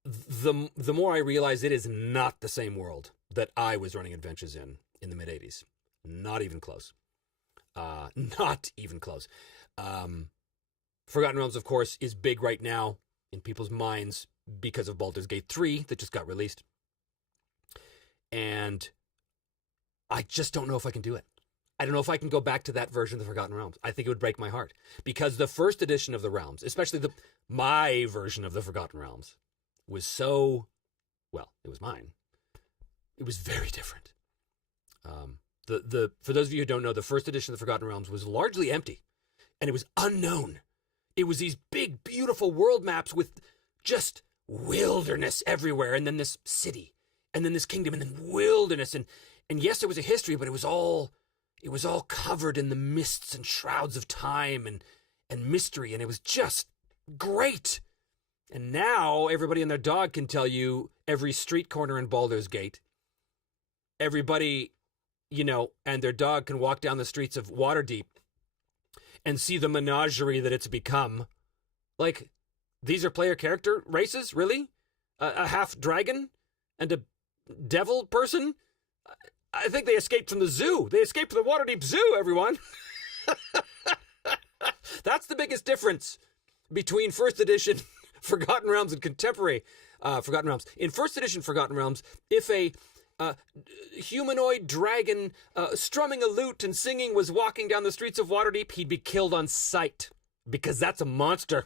the more I realize it is not the same world that I was running adventures in the mid-'80s. Not even close. Not even close. Forgotten Realms, of course, is big right now in people's minds because of Baldur's Gate 3 that just got released. And I just don't know if I can do it. I don't know if I can go back to that version of the Forgotten Realms. I think it would break my heart. Because the first edition of the Realms, especially my version of the Forgotten Realms, was so, well, it was mine. It was very different. For those of you who don't know, the first edition of the Forgotten Realms was largely empty. And it was unknown. It was these big, beautiful world maps with just wilderness everywhere. And then this city. And then this kingdom. And then wilderness. And yes, there was a history, but it was all covered in the mists and shrouds of time and mystery. And it was just great. And now everybody and their dog can tell you every street corner in Baldur's Gate. Everybody, and their dog can walk down the streets of Waterdeep and see the menagerie that it's become. Like, these are player character races? Really? A half dragon and a devil person? I think they escaped from the zoo. They escaped from the Waterdeep Zoo, everyone. That's the biggest difference between first edition Forgotten Realms and contemporary Forgotten Realms. In first edition Forgotten Realms, if a humanoid dragon strumming a lute and singing was walking down the streets of Waterdeep, he'd be killed on sight because that's a monster.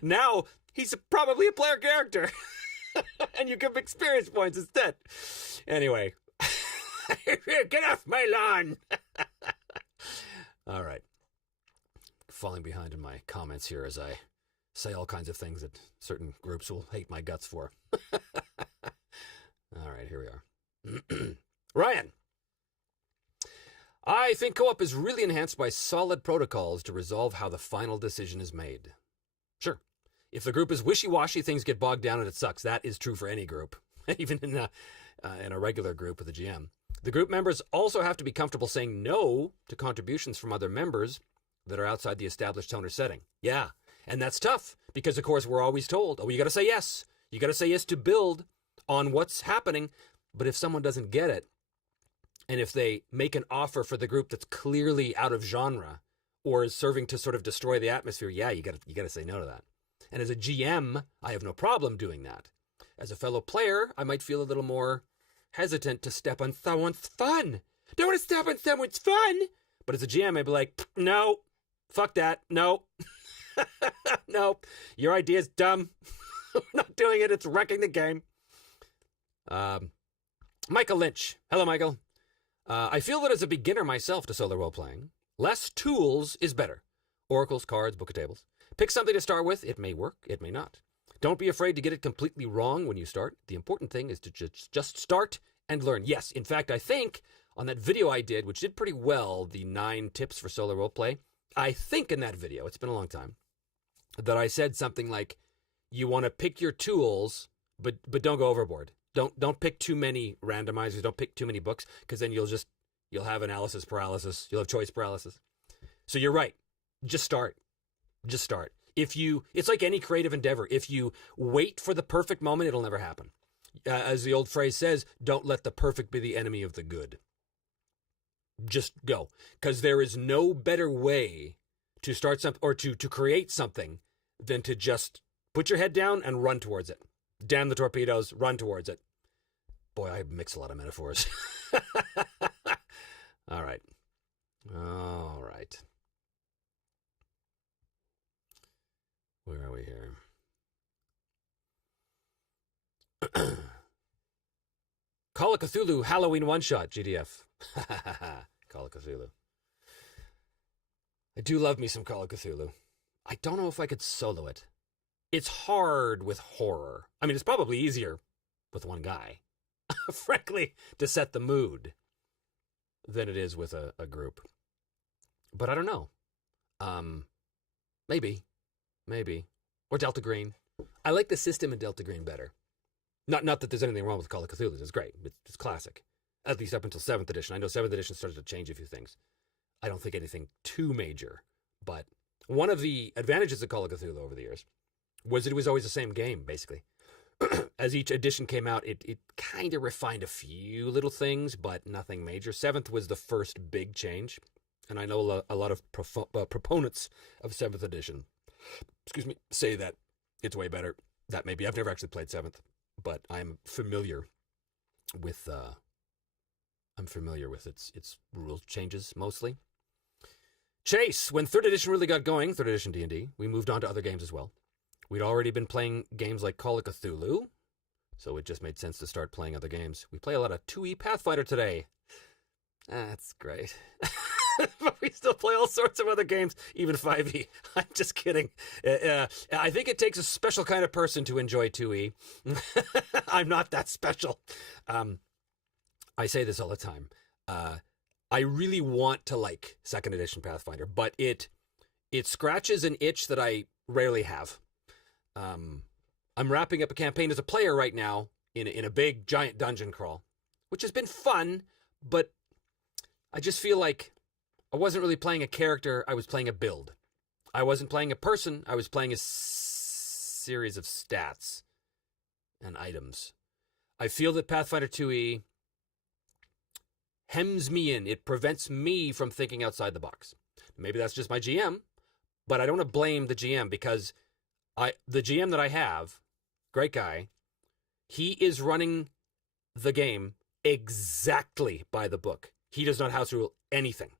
Now, he's probably a player character and you give experience points instead. Anyway, get off my lawn. All right. Falling behind in my comments here as I say all kinds of things that certain groups will hate my guts for. All right, here we are. Ryan. I think co-op is really enhanced by solid protocols to resolve how the final decision is made. Sure. If the group is wishy-washy, things get bogged down and it sucks. That is true for any group, even in a regular group with a GM. The group members also have to be comfortable saying no to contributions from other members that are outside the established tone or setting. Yeah, and that's tough because, of course, we're always told, you got to say yes. You got to say yes to build on what's happening. But if someone doesn't get it, and if they make an offer for the group that's clearly out of genre or is serving to sort of destroy the atmosphere, yeah, you got to say no to that. And as a GM, I have no problem doing that. As a fellow player, I might feel a little more hesitant to step on someone's fun. Don't want to step on someone's fun. But as a GM, I'd be like, no, fuck that, no. No, your idea's dumb. I'm not doing it. It's wrecking the game. Michael Lynch. Hello, Michael. I feel that as a beginner myself to solo role-playing, less tools is better. Oracles, cards, book of tables. Pick something to start with. It may work, it may not. Don't be afraid to get it completely wrong when you start. The important thing is to just start and learn. Yes, in fact, I think on that video I did, which did pretty well, the 9 tips for solo roleplay, I think in that video, it's been a long time, that I said something like, you want to pick your tools, but don't go overboard. Don't pick too many randomizers. Don't pick too many books, because then you'll have analysis paralysis. You'll have choice paralysis. So you're right. Just start. Just start. It's like any creative endeavor. If you wait for the perfect moment, it'll never happen. As the old phrase says, don't let the perfect be the enemy of the good. Just go. Because there is no better way to start something or to create something than to just put your head down and run towards it. Damn the torpedoes, run towards it. Boy, I mix a lot of metaphors. All right. Where are we here? Call of Cthulhu Halloween one-shot, GDF. Call of Cthulhu. I do love me some Call of Cthulhu. I don't know if I could solo it. It's hard with horror. I mean, it's probably easier with one guy, frankly, to set the mood than it is with a group. But I don't know. Maybe. Or Delta Green. I like the system in Delta Green better. Not that there's anything wrong with Call of Cthulhu. It's great. It's classic. at least up until 7th edition. I know 7th edition started to change a few things. I don't think anything too major, but one of the advantages of Call of Cthulhu over the years was that it was always the same game, basically. As each edition came out, it kind of refined a few little things, but nothing major. 7th was the first big change, and I know a lot of proponents of 7th edition, say that it's way better. That may be. I've never actually played 7th, but I'm familiar with its rule changes mostly. Chase, when 3rd edition really got going, 3rd edition D&D, we moved on to other games as well. We'd already been playing games like Call of Cthulhu, so it just made sense to start playing other games. We play a lot of 2E Pathfinder today. That's great. But we still play all sorts of other games, even 5E. I'm just kidding. I think it takes a special kind of person to enjoy 2E. I'm not that special. I say this all the time. I really want to like 2nd edition Pathfinder, but it scratches an itch that I rarely have. I'm wrapping up a campaign as a player right now in a big giant dungeon crawl, which has been fun, but I just feel like I wasn't really playing a character, I was playing a build. I wasn't playing a person, I was playing a series of stats and items. I feel that Pathfinder 2E hems me in. It prevents me from thinking outside the box. Maybe that's just my GM, but I don't want to blame the GM because the GM that I have, great guy, he is running the game exactly by the book. He does not house rule anything.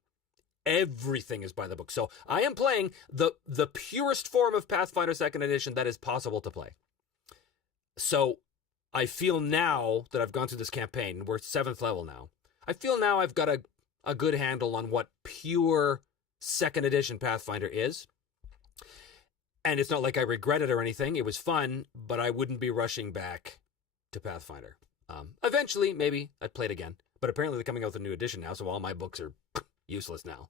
Everything is by the book. So I am playing the purest form of Pathfinder 2nd edition that is possible to play. So I feel now that I've gone through this campaign, we're 7th level now, I feel now I've got a good handle on what pure 2nd edition Pathfinder is. And it's not like I regret it or anything. It was fun, but I wouldn't be rushing back to Pathfinder. Eventually, maybe I'd play it again. But apparently they're coming out with a new edition now, so all my books are useless now.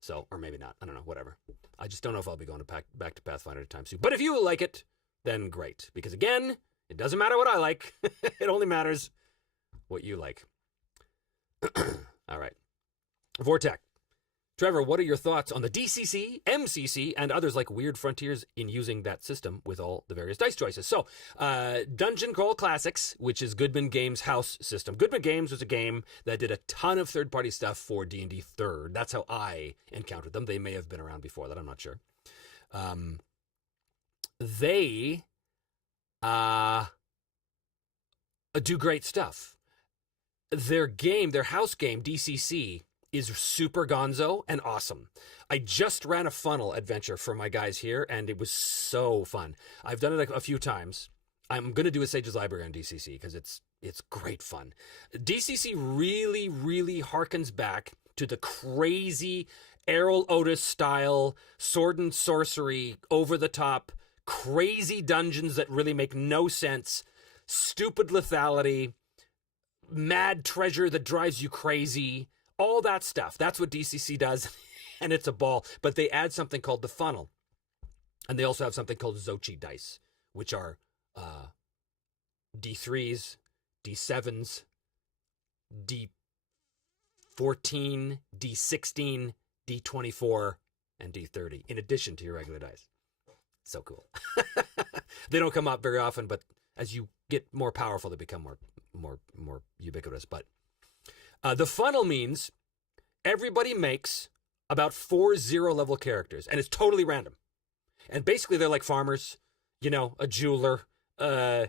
So, or maybe not. I don't know, whatever. I just don't know if I'll be going back to Pathfinder anytime soon. But if you like it, then great. Because again, it doesn't matter what I like. It only matters what you like. All right. Vortec. Trevor, what are your thoughts on the DCC, MCC, and others like Weird Frontiers in using that system with all the various dice choices? So, Dungeon Crawl Classics, which is Goodman Games' house system. Goodman Games was a game that did a ton of third-party stuff for D&D 3rd. That's how I encountered them. They may have been around before that. I'm not sure. They do great stuff. Their game, their house game, DCC, is super gonzo and awesome. I just ran a funnel adventure for my guys here, and it was so fun. I've done it a few times. I'm going to do a Sage's Library on DCC because it's great fun. DCC really, really harkens back to the crazy Errol Otis style sword and sorcery, over-the-top, crazy dungeons that really make no sense, stupid lethality, mad treasure that drives you crazy, all that stuff. That's what DCC does, and it's a ball. But they add something called the funnel. And they also have something called Xochi dice, which are D3s, D7s, D14, D16, D24, and D30, in addition to your regular dice. So cool. They don't come up very often, but as you get more powerful, they become more ubiquitous. But the funnel means everybody makes about 4 0-level characters, and it's totally random. And basically, they're like farmers, a jeweler, a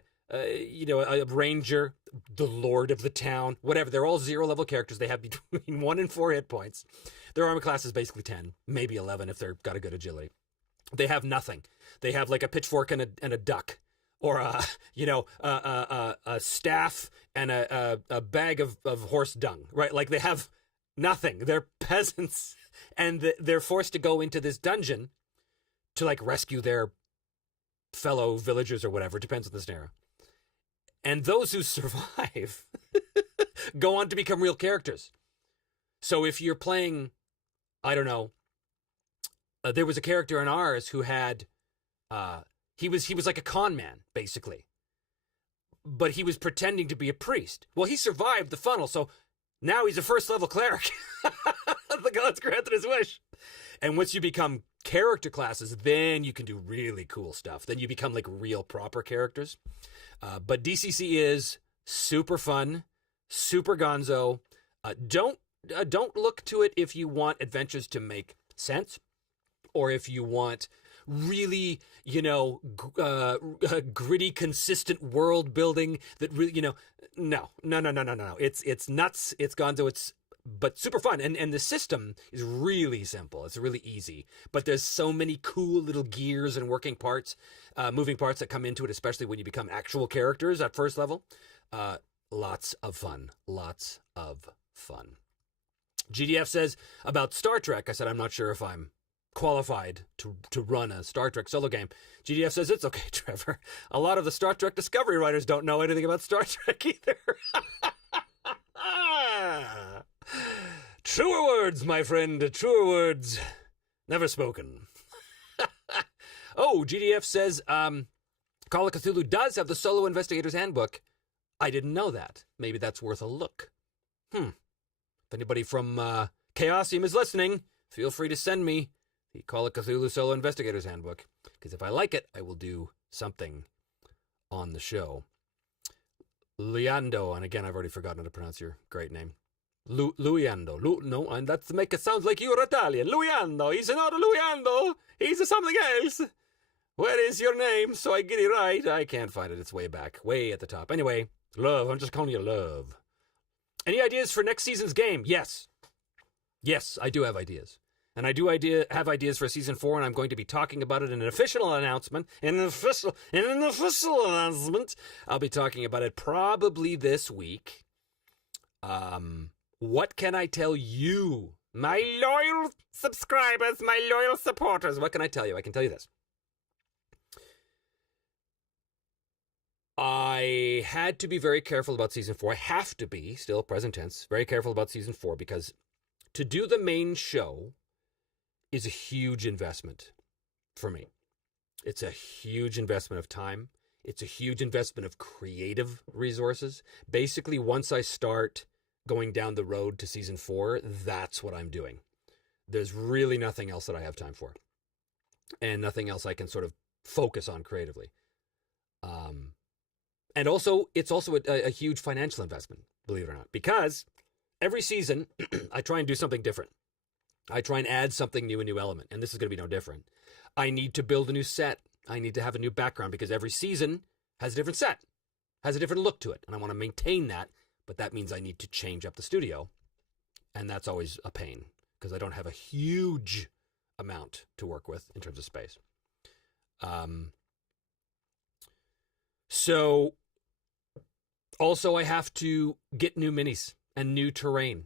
ranger, the lord of the town, whatever. They're all 0-level characters. They have between 1 and 4 hit points. Their armor class is basically 10, maybe 11 if they've got a good agility. They have nothing. They have like a pitchfork and a duck. Or a staff and a bag of horse dung, right? Like they have nothing. They're peasants, and they're forced to go into this dungeon to like rescue their fellow villagers or whatever. Depends on the scenario. And those who survive go on to become real characters. So if you're playing, I don't know, there was a character in ours who had. He was like a con man, basically. But he was pretending to be a priest. Well, he survived the funnel, so Now he's a first level cleric. The gods granted his wish. And once you become character classes, then you can do really cool stuff. Then you become like real proper characters. But DCC is super fun, super gonzo. Don't look to it if you want adventures to make sense, or if you want really, gritty, consistent world building that really, no. It's nuts. It's gonzo. But super fun. And the system is really simple. It's really easy. But there's so many cool little gears and working parts, moving parts that come into it, especially when you become actual characters at first level. Lots of fun. Lots of fun. GDF says about Star Trek. I said, I'm not sure if I'm qualified to run a Star Trek solo game. GDF says, it's okay, Trevor. A lot of the Star Trek Discovery writers don't know anything about Star Trek either. Truer words, my friend, truer words. Never spoken. Oh, GDF says, Call of Cthulhu does have the Solo Investigator's Handbook. I didn't know that. Maybe that's worth a look. If anybody from Chaosium is listening, feel free to send me the Call of Cthulhu Solo Investigator's Handbook. Because if I like it, I will do something on the show. Leando, and again, I've already forgotten how to pronounce your great name. Luiando. No, and that's to make it sound like you're Italian. Luiando. He's not a Luiando. He's a something else. Where is your name so I get it right? I can't find it. It's way back. Way at the top. Anyway, Love. I'm just calling you Love. Any ideas for next season's game? Yes. Yes, I do have ideas. And I do have ideas for Season 4, and I'm going to be talking about it in an official announcement. In an official announcement. I'll be talking about it probably this week. What can I tell you, my loyal subscribers, my loyal supporters? What can I tell you? I can tell you this. I had to be very careful about Season 4. I have to be, still present tense, very careful about Season 4 because to do the main show is a huge investment for me. It's a huge investment of time. It's a huge investment of creative resources. Basically, once I start going down the road to Season 4, that's what I'm doing. There's really nothing else that I have time for. And nothing else I can sort of focus on creatively. And also, it's also a huge financial investment, believe it or not. Because every season, I try and do something different. I try and add something new, a new element. And this is going to be no different. I need to build a new set. I need to have a new background because every season has a different set, has a different look to it. And I want to maintain that. But that means I need to change up the studio. And that's always a pain because I don't have a huge amount to work with in terms of space. So also I have to get new minis and new terrain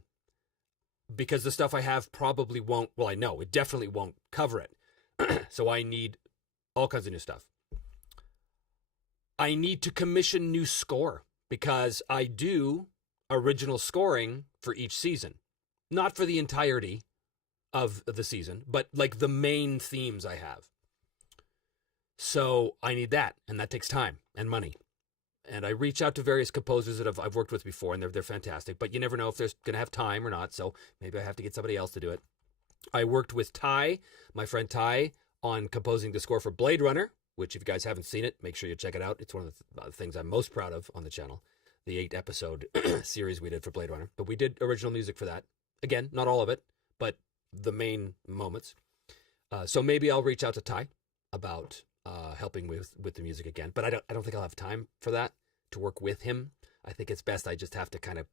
because the stuff I have probably won't, well, I know it definitely won't cover it. So I need all kinds of new stuff. I need to commission new score because I do original scoring for each season. Not for the entirety of the season, but like the main themes I have. So I need that, and that takes time and money. And I reach out to various composers that I've worked with before, and they're fantastic, but you never know if they're going to have time or not, so maybe I have to get somebody else to do it. I worked with Ty, my friend Ty, on composing the score for Blade Runner, which if you guys haven't seen it, make sure you check it out. It's one of the things I'm most proud of on the channel, the 8-episode series we did for Blade Runner. But we did original music for that. Again, not all of it, but the main moments. So maybe I'll reach out to Ty about helping with the music again. But I don't think I'll have time for that, to work with him. I think it's best I just have to kind of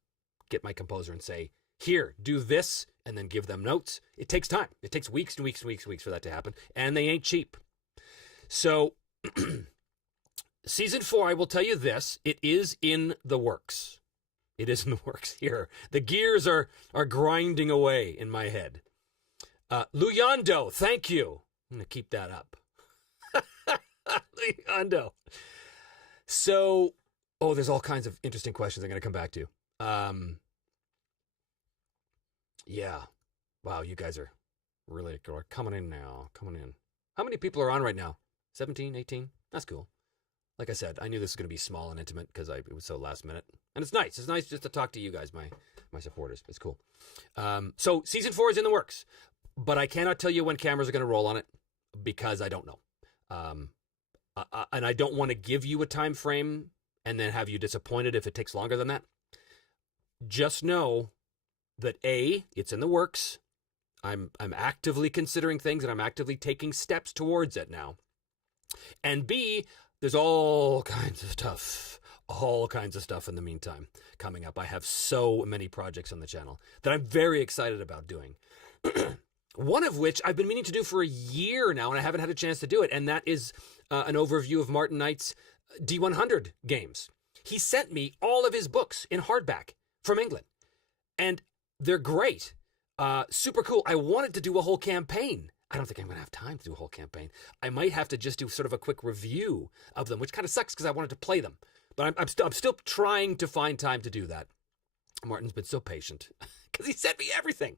get my composer and say, here, do this, and then give them notes. It takes time. It takes weeks and weeks and weeks and weeks for that to happen. And they ain't cheap. So, Season 4, I will tell you this. It is in the works. It is in the works here. The gears are grinding away in my head. Luyando, thank you. I'm going to keep that up. Luyando. So, there's all kinds of interesting questions I'm going to come back to. Yeah. Wow, you guys are really coming in now. Coming in. How many people are on right now? 17, 18? That's cool. Like I said, I knew this was going to be small and intimate because it was so last minute. And it's nice. It's nice just to talk to you guys, my supporters. It's cool. So season 4 is in the works, but I cannot tell you when cameras are going to roll on it because I don't know. And I don't want to give you a time frame and then have you disappointed if it takes longer than that. Just know that A, it's in the works. I'm actively considering things and I'm actively taking steps towards it now. And B, there's all kinds of stuff in the meantime coming up. I have so many projects on the channel that I'm very excited about doing. One of which I've been meaning to do for a year now, and I haven't had a chance to do it, and that is an overview of Martin Knight's D100 games. He sent me all of his books in hardback from England, and they're great. Super cool. I wanted to do a whole campaign. I don't think I'm going to have time to do a whole campaign. I might have to just do sort of a quick review of them, which kind of sucks because I wanted to play them. But I'm still trying to find time to do that. Martin's been so patient because he sent me everything.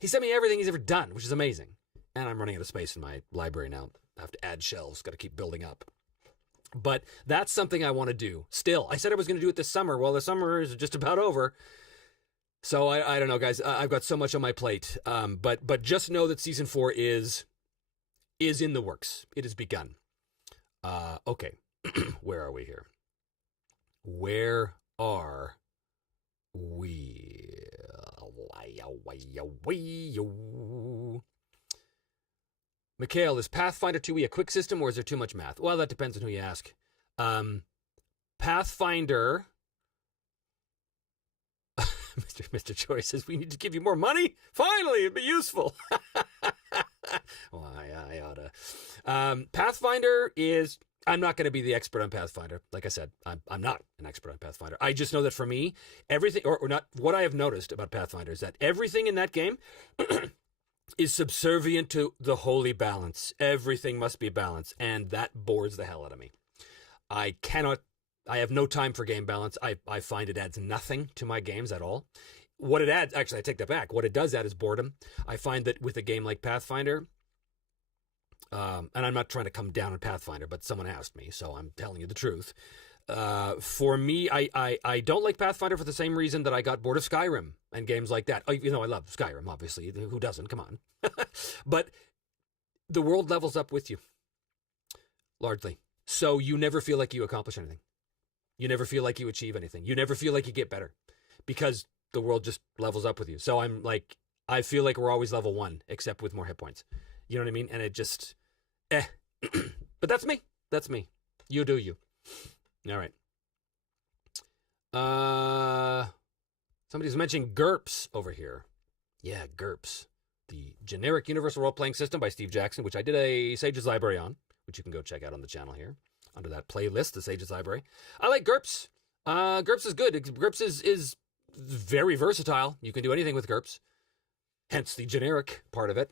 He sent me everything he's ever done, which is amazing. And I'm running out of space in my library now. I have to add shelves. Got to keep building up. But that's something I want to do. Still, I said I was going to do it this summer. Well, the summer is just about over. So I don't know, guys. I've got so much on my plate. But just know that season 4 is in the works. It has begun. Okay. Where are we here? Where are we? Mikhail, is Pathfinder 2e a quick system or is there too much math? Well, that depends on who you ask. Pathfinder... Mr. Joy says, we need to give you more money? Finally, it'd be useful. Well, I oughta. Pathfinder is... I'm not going to be the expert on Pathfinder. Like I said, I'm not an expert on Pathfinder. I just know that for me, everything, or not, what I have noticed about Pathfinder is that everything in that game is subservient to the holy balance. Everything must be balanced, and that bores the hell out of me. I have no time for game balance. I find it adds nothing to my games at all. What it adds, actually, I take that back. What it does add is boredom. I find that with a game like Pathfinder, and I'm not trying to come down on Pathfinder, but someone asked me, so I'm telling you the truth. For me, I don't like Pathfinder for the same reason that I got bored of Skyrim and games like that. I love Skyrim, obviously. Who doesn't? Come on. But the world levels up with you, largely. So you never feel like you accomplish anything. You never feel like you achieve anything. You never feel like you get better because the world just levels up with you. So I feel like we're always level 1, except with more hit points. You know what I mean? And it just, But that's me. That's me. You do you. All right. Somebody's mentioning GURPS over here. Yeah, GURPS. The Generic Universal Role-Playing System by Steve Jackson, which I did a Sages Library on, which you can go check out on the channel here, under that playlist, the Sages Library. I like GURPS. GURPS is good. GURPS is very versatile. You can do anything with GURPS, hence the generic part of it.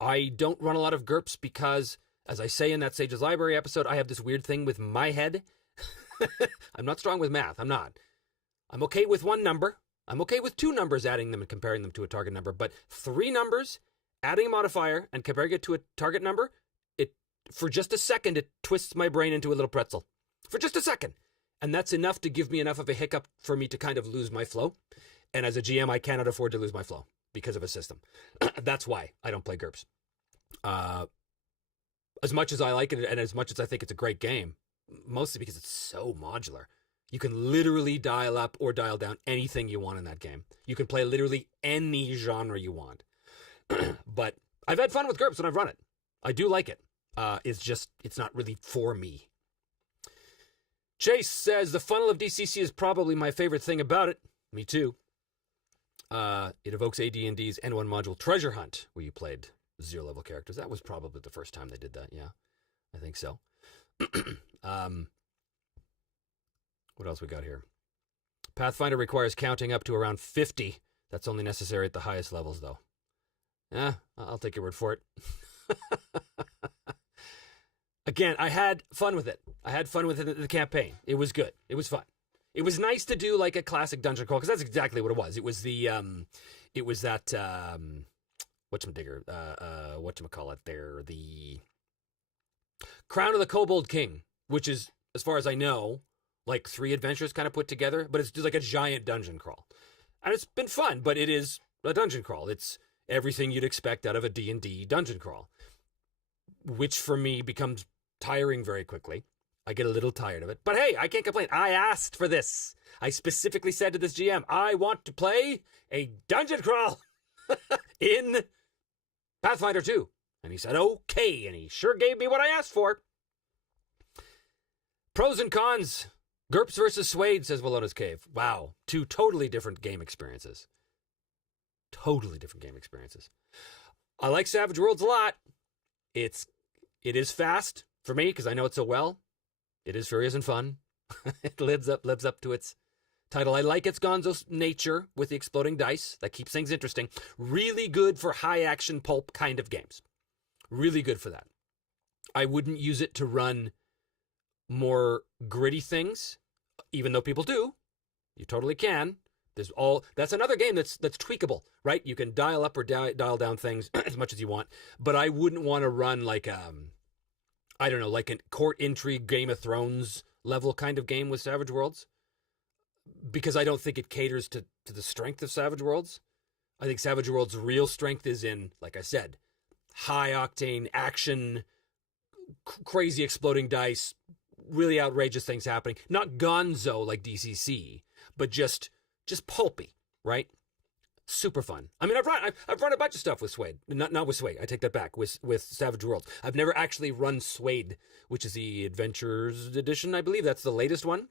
I don't run a lot of GURPS because, as I say in that Sages Library episode, I have this weird thing with my head. I'm not strong with math. I'm not. I'm okay with one number. I'm okay with 2 numbers, adding them and comparing them to a target number. But 3 numbers, adding a modifier and comparing it to a target number, for just a second, it twists my brain into a little pretzel. For just a second. And that's enough to give me enough of a hiccup for me to kind of lose my flow. And as a GM, I cannot afford to lose my flow because of a system. That's why I don't play GURPS. As much as I like it and as much as I think it's a great game, mostly because it's so modular. You can literally dial up or dial down anything you want in that game. You can play literally any genre you want. But I've had fun with GURPS when I've run it. I do like it. It's not really for me. Chase says, the funnel of DCC is probably my favorite thing about it. Me too. It evokes AD&D's N1 module Treasure Hunt, where you played 0-level characters. That was probably the first time they did that, yeah. I think so. What else we got here? Pathfinder requires counting up to around 50. That's only necessary at the highest levels, though. I'll take your word for it. Again, I had fun with it. I had fun with it in the campaign. It was good. It was fun. It was nice to do like a classic dungeon crawl, because that's exactly what it was. It was that whatchamacallit there, the Crown of the Kobold King, which is, as far as I know, like 3 adventures kind of put together, but it's just like a giant dungeon crawl. And it's been fun, but it is a dungeon crawl. It's everything you'd expect out of a D&D dungeon crawl, which for me becomes tiring very quickly. I get a little tired of it. But hey, I can't complain. I asked for this. I specifically said to this GM, I want to play a dungeon crawl in Pathfinder 2. And he said, okay. And he sure gave me what I asked for. Pros and cons. GURPS versus Suede, says Wallona's Cave. Wow. 2 totally different game experiences. Totally different game experiences. I like Savage Worlds a lot. It is fast for me because I know it so well. It is furious and fun. It lives up to its title. I like its gonzo nature with the exploding dice. That keeps things interesting. Really good for high action pulp kind of games. Really good for that. I wouldn't use it to run more gritty things, even though people do. You totally can. That's another game that's tweakable, right? You can dial up or dial down things as much as you want, but I wouldn't want to run like I don't know, like a court intrigue Game of Thrones level kind of game with Savage Worlds, because I don't think it caters to the strength of Savage Worlds. I think Savage Worlds' real strength is in, like I said, high octane action, crazy exploding dice, really outrageous things happening. Not gonzo like DCC, but just pulpy, right? Super fun. I mean, I've run a bunch of stuff with Suede. Not with Suede. I take that back. With Savage Worlds. I've never actually run Suede, which is the Adventures Edition, I believe. That's the latest one.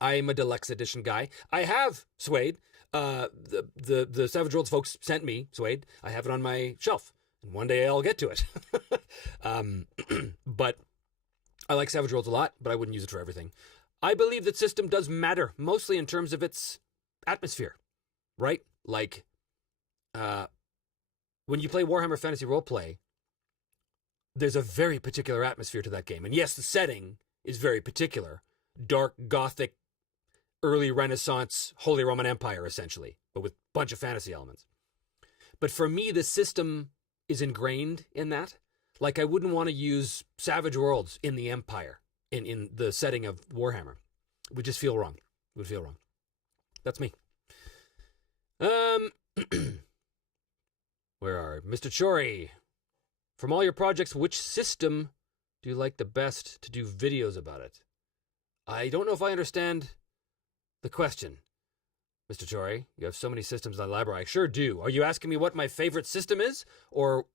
I'm a Deluxe Edition guy. I have Suede. The Savage Worlds folks sent me Suede. I have it on my shelf, and one day I'll get to it. But I like Savage Worlds a lot, but I wouldn't use it for everything. I believe that system does matter, mostly in terms of its atmosphere, right? Like, when you play Warhammer Fantasy Roleplay, there's a very particular atmosphere to that game. And yes, the setting is very particular. Dark, Gothic, early Renaissance, Holy Roman Empire, essentially, but with a bunch of fantasy elements. But for me, the system is ingrained in that. Like, I wouldn't want to use Savage Worlds in the Empire, in the setting of Warhammer. It would just feel wrong. It would feel wrong. That's me. Where are Mr. Chori? From all your projects, which system do you like the best to do videos about it? I don't know if I understand the question, Mr. Chori. You have so many systems in the library. I sure do. Are you asking me what my favorite system is, or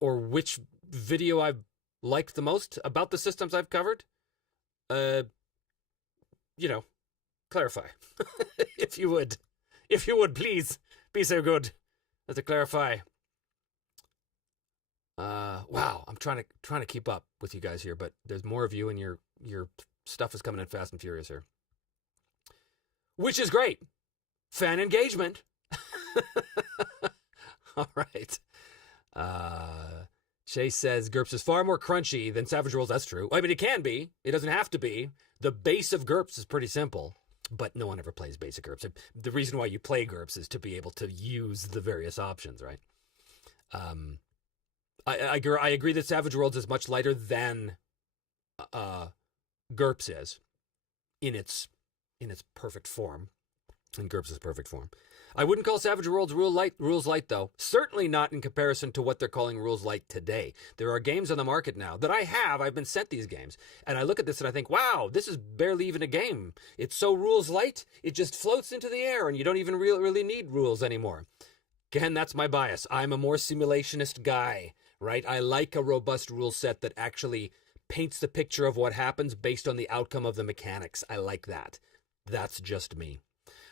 which video I've liked the most about the systems I've covered? Clarify. If you would. If you would, please be so good as to clarify. Wow, I'm trying to keep up with you guys here, but there's more of you, and your stuff is coming in fast and furious here, which is great. Fan engagement. All right. Chase says GURPS is far more crunchy than Savage Worlds. That's true. I mean, it can be. It doesn't have to be. The base of GURPS is pretty simple. But no one ever plays basic GURPS. The reason why you play GURPS is to be able to use the various options, right? I agree that Savage Worlds is much lighter than GURPS is in its perfect form. And GURPS is perfect form. I wouldn't call Savage Worlds rules light, though. Certainly not in comparison to what they're calling rules light today. There are games on the market now that I've been sent these games, and I look at this and I think, wow, this is barely even a game. It's so rules light, it just floats into the air, and you don't even really need rules anymore. Again, that's my bias. I'm a more simulationist guy, right? I like a robust rule set that actually paints the picture of what happens based on the outcome of the mechanics. I like that. That's just me.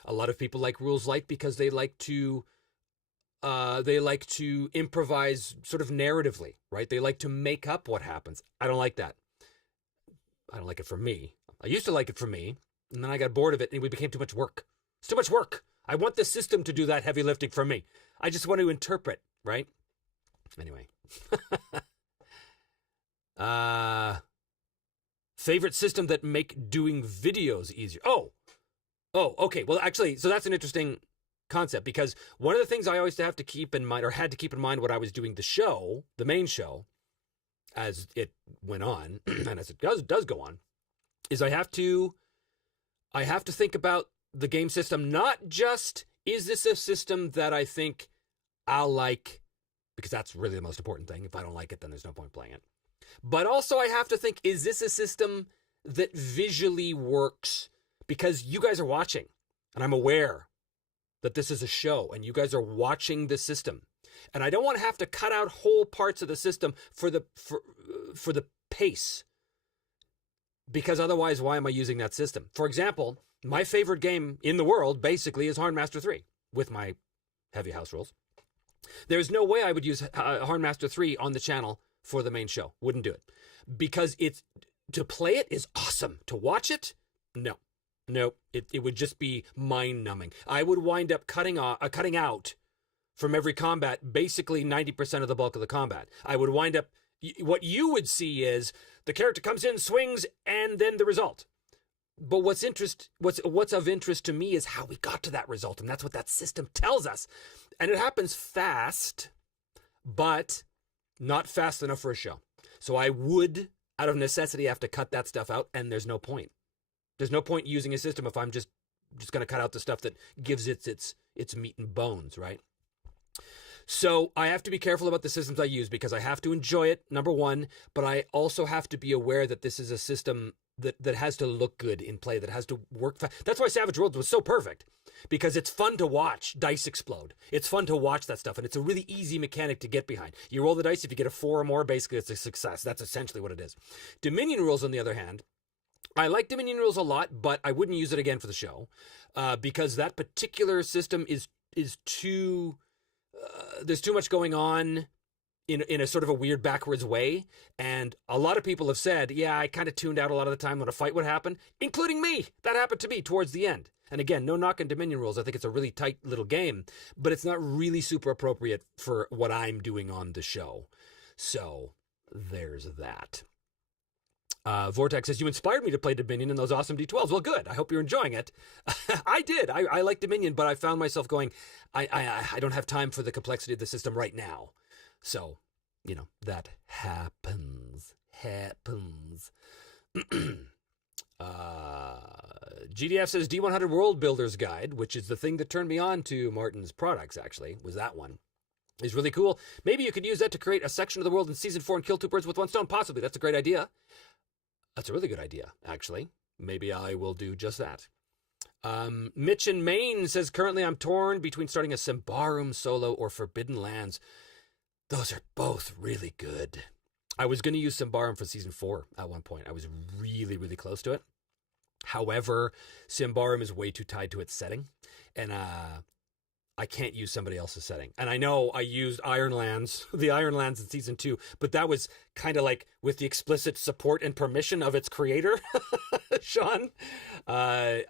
A lot of people like rules light because they like to improvise sort of narratively, right? They like to make up what happens. I don't like that. I don't like it for me. I used to like it for me, and then I got bored of it, and it became too much work. It's too much work. I want the system to do that heavy lifting for me. I just want to interpret, right? Anyway. Favorite system that make doing videos easier. Oh, okay. Well, actually, so that's an interesting concept, because one of the things I always have to keep in mind, or had to keep in mind when I was doing the main show, as it went on, and as it does go on, is I have to I have to think about the game system, not just is this a system that I think I'll like, because that's really the most important thing. If I don't like it, then there's no point playing it. But also I have to think, is this a system that visually works? Because you guys are watching, and I'm aware that this is a show, and you guys are watching the system. And I don't want to have to cut out whole parts of the system for the pace. Because otherwise, why am I using that system? For example, my favorite game in the world, basically, is Hornmaster 3, with my heavy house rules. There's no way I would use Hornmaster 3 on the channel for the main show. Wouldn't do it. Because to play it is awesome. To watch it, no. It would just be mind-numbing. I would wind up cutting out from every combat basically 90% of the bulk of the combat. I would wind up, what you would see is the character comes in, swings, and then the result. But what's of interest to me is how we got to that result, and that's what that system tells us. And it happens fast, but not fast enough for a show. So I would, out of necessity, have to cut that stuff out, and there's no point. There's no point using a system if I'm just going to cut out the stuff that gives its meat and bones, right? So I have to be careful about the systems I use because I have to enjoy it, number one, but I also have to be aware that this is a system that has to look good in play, that has to work fast. That's why Savage Worlds was so perfect, because it's fun to watch dice explode. It's fun to watch that stuff, and it's a really easy mechanic to get behind. You roll the dice, if you get a 4 or more, basically it's a success. That's essentially what it is. Dominion rules, on the other hand, I like Dominion rules a lot, but I wouldn't use it again for the show because that particular system is too... there's too much going on in a sort of a weird backwards way. And a lot of people have said, yeah, I kind of tuned out a lot of the time when a fight would happen, including me. That happened to me towards the end. And again, no knock on Dominion rules. I think it's a really tight little game, but it's not really super appropriate for what I'm doing on the show. So there's that. Vortex says, you inspired me to play Dominion in those awesome D12s. Well, good. I hope you're enjoying it. I did. I like Dominion, but I found myself going, I don't have time for the complexity of the system right now. So, that happens. GDF says, D100 World Builder's Guide, which is the thing that turned me on to Martin's products, actually, was that one. Is really cool. Maybe you could use that to create a section of the world in Season 4 and kill 2 birds with one stone. Possibly. That's a great idea. That's a really good idea, actually. Maybe I will do just that. Mitch in Maine says, currently I'm torn between starting a Symbaroum solo or Forbidden Lands. Those are both really good. I was going to use Symbaroum for Season 4 at one point. I was really, really close to it. However, Symbaroum is way too tied to its setting, and I can't use somebody else's setting. And I know I used Ironlands, the Ironlands in Season 2, but that was kind of like with the explicit support and permission of its creator, Sean. And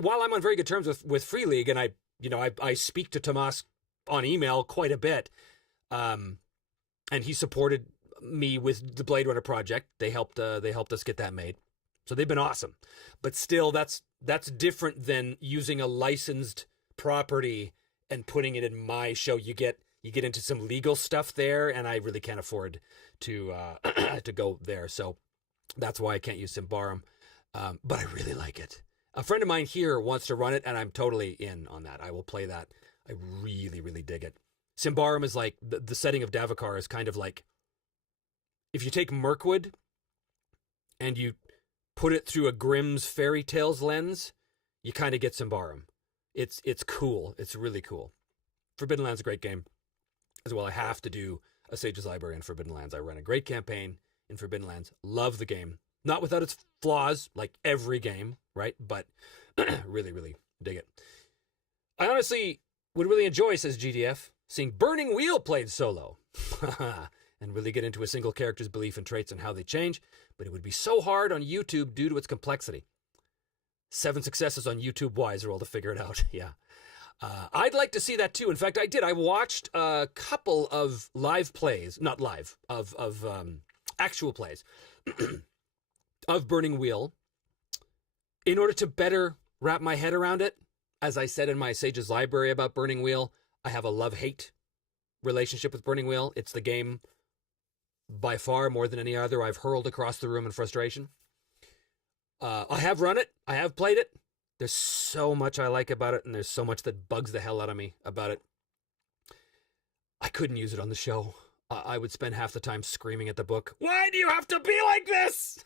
while I'm on very good terms with Free League, and I speak to Tomas on email quite a bit, and he supported me with the Blade Runner project. They helped us get that made. So they've been awesome. But still, that's different than using a licensed property and putting it in my show. You get into some legal stuff there, and I really can't afford to to go there. So that's why I can't use Symbaroum. But I really like it. A friend of mine here wants to run it, and I'm totally in on that. I will play that. I really, really dig it. Symbaroum is like, the setting of Davokar is kind of like, if you take Mirkwood and you put it through a Grimm's fairy tales lens, you kind of get Symbaroum. It's cool. It's really cool. Forbidden Lands is a great game as well. I have to do a Sage's Library in Forbidden Lands. I ran a great campaign in Forbidden Lands. Love the game. Not without its flaws, like every game, right? But really, really dig it. I honestly would really enjoy, says GDF, seeing Burning Wheel played solo. And really get into a single character's belief and traits and how they change. But it would be so hard on YouTube due to its complexity. 7 successes on YouTube wise are all to figure it out. Yeah. I'd like to see that too. In fact, I did. I watched a couple of live plays, not live, of actual plays of Burning Wheel in order to better wrap my head around it. As I said in my Sage's Library about Burning Wheel, I have a love-hate relationship with Burning Wheel. It's the game by far more than any other I've hurled across the room in frustration. I have run it. I have played it. There's so much I like about it, and there's so much that bugs the hell out of me about it. I couldn't use it on the show. I would spend half the time screaming at the book. Why do you have to be like this?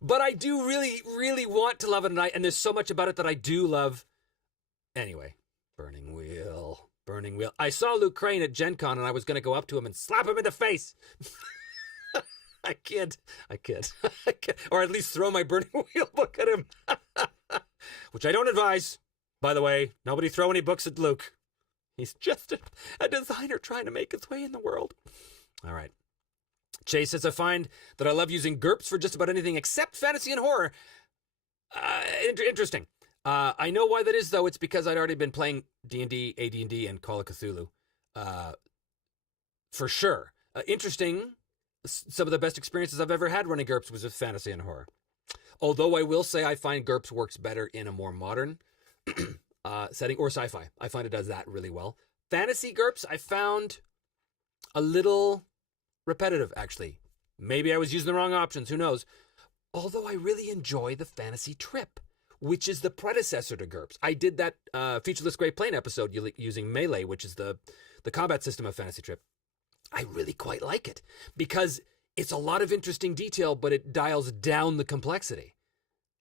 But I do really, really want to love it, and there's so much about it that I do love. Anyway, Burning Wheel. Burning Wheel. I saw Luke Crane at Gen Con, and I was going to go up to him and slap him in the face. I can't. Or at least throw my Burning Wheel book at him. Which I don't advise. By the way, nobody throw any books at Luke. He's just a designer trying to make his way in the world. All right. Chase says, I find that I love using GURPS for just about anything except fantasy and horror. Interesting. I know why that is, though. It's because I'd already been playing D&D, AD&D, and Call of Cthulhu. For sure. Interesting. Some of the best experiences I've ever had running GURPS was with fantasy and horror. Although I will say I find GURPS works better in a more modern setting, or sci-fi. I find it does that really well. Fantasy GURPS, I found a little repetitive, actually. Maybe I was using the wrong options, who knows? Although I really enjoy the Fantasy Trip, which is the predecessor to GURPS. I did that Featureless Great Plain episode using Melee, which is the combat system of Fantasy Trip. I really quite like it because it's a lot of interesting detail, but it dials down the complexity.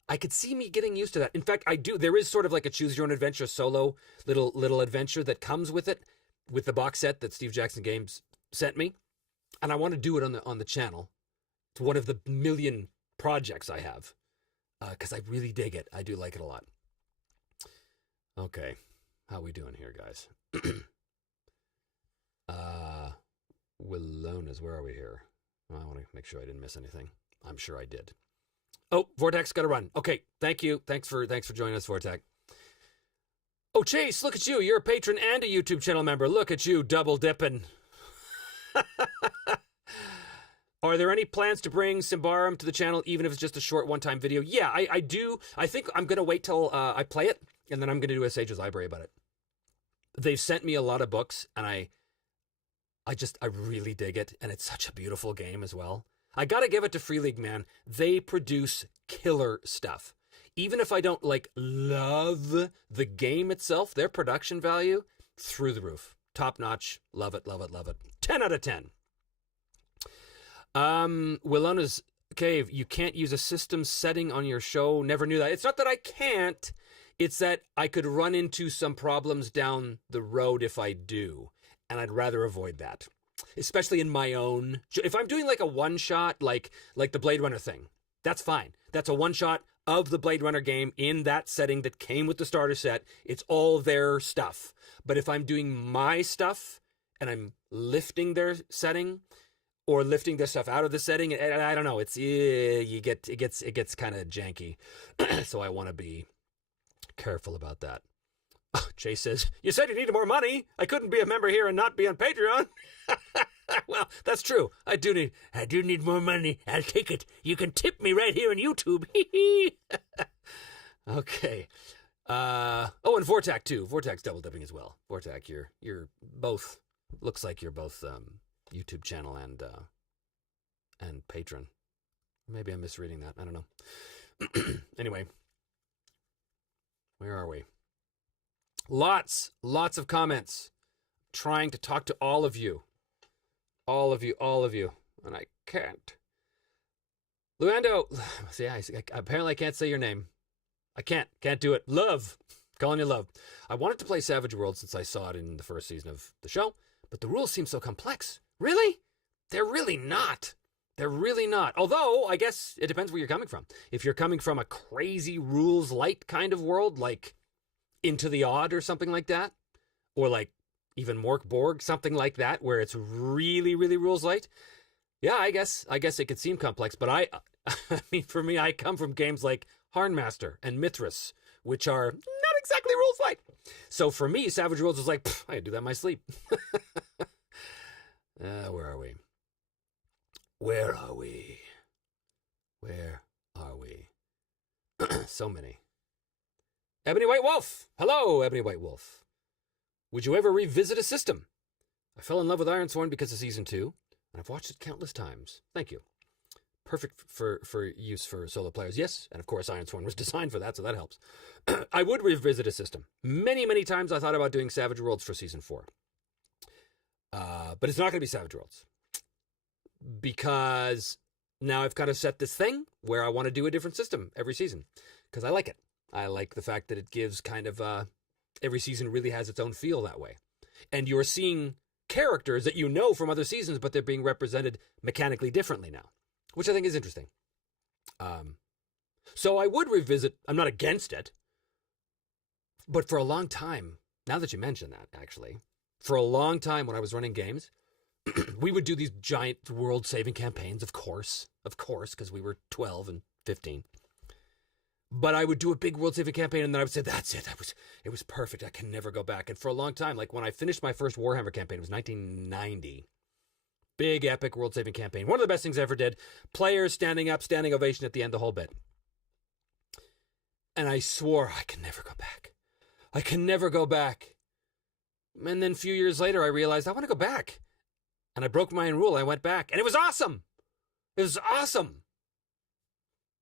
I could see me getting used to that. In fact, I do. There is sort of like a choose your own adventure solo little adventure that comes with it, with the box set that Steve Jackson Games sent me, and I want to do it on the channel. It's one of the million projects I have because I really dig it. I do like it a lot. Okay, how we doing here, guys? Willonas, where are we here? Well, I want to make sure I didn't miss anything. I'm sure I did. Oh, Vortex got to run. Okay, thank you. Thanks for joining us, Vortex. Oh, Chase, look at you. You're a patron and a YouTube channel member. Look at you, double dipping. Are there any plans to bring Symbaroum to the channel, even if it's just a short one-time video? Yeah, I do. I think I'm going to wait till I play it, and then I'm going to do a Sage's Library about it. They've sent me a lot of books, and I really dig it, and it's such a beautiful game as well. I gotta give it to Free League, man. They produce killer stuff. Even if I don't, love the game itself, their production value, through the roof. Top notch. Love it, love it, love it. 10 out of 10. Willona's Cave, you can't use a system setting on your show. Never knew that. It's not that I can't. It's that I could run into some problems down the road if I do. And I'd rather avoid that, especially in my own. If I'm doing like a one-shot, like the Blade Runner thing, that's fine. That's a one-shot of the Blade Runner game in that setting that came with the starter set. It's all their stuff. But if I'm doing my stuff and I'm lifting their setting or lifting their stuff out of the setting, I don't know. It gets kind of janky. So I want to be careful about that. Chase says, you said you needed more money. I couldn't be a member here and not be on Patreon. Well, that's true. I do need more money. I'll take it. You can tip me right here on YouTube. Okay. Oh, and Vortac too. Vortac's double dipping as well. Vortac, you're both. Looks like you're both YouTube channel and patron. Maybe I'm misreading that. I don't know. Anyway, where are we? Lots of comments. Trying to talk to all of you. All of you. And I can't. Luando, see, apparently I can't say your name. I can't do it. Love. Calling you Love. I wanted to play Savage World since I saw it in the first season of the show, but the rules seem so complex. Really? They're really not. They're really not. Although, I guess it depends where you're coming from. If you're coming from a crazy rules light kind of world, like Into the Odd or something like that, or like even Mork Borg, something like that, where it's really, really rules light. Yeah, I guess it could seem complex, but I mean, for me, I come from games like Harnmaster and Mithras, which are not exactly rules light. So for me, Savage Worlds was like, I do that in my sleep. Where are we? Where are we? Where are we? So many. Ebony White Wolf. Hello, Ebony White Wolf. Would you ever revisit a system? I fell in love with Ironsworn because of Season 2, and I've watched it countless times. Thank you. perfect for use for solo players. Yes, and of course Ironsworn was designed for that, so that helps. I would revisit a system. Many times I thought about doing Savage Worlds for Season 4. But it's not going to be Savage Worlds. Because now I've kind of set this thing where I want to do a different system every season. Because I like it. I like the fact that it gives kind of... every season really has its own feel that way. And you're seeing characters that you know from other seasons, but they're being represented mechanically differently now, which I think is interesting. So I would revisit, I'm not against it, but for a long time, now that you mention that, actually, for a long time when I was running games, we would do these giant world-saving campaigns, of course, because we were 12 and 15. But I would do a big world-saving campaign, and then I would say, that's it. It was perfect. I can never go back. And for a long time, like when I finished my first Warhammer campaign, it was 1990. Big, epic world-saving campaign. One of the best things I ever did. Players standing up, standing ovation at the end, the whole bit. And I swore I can never go back. I can never go back. And then a few years later, I realized I want to go back. And I broke my own rule. I went back. And it was awesome. It was awesome.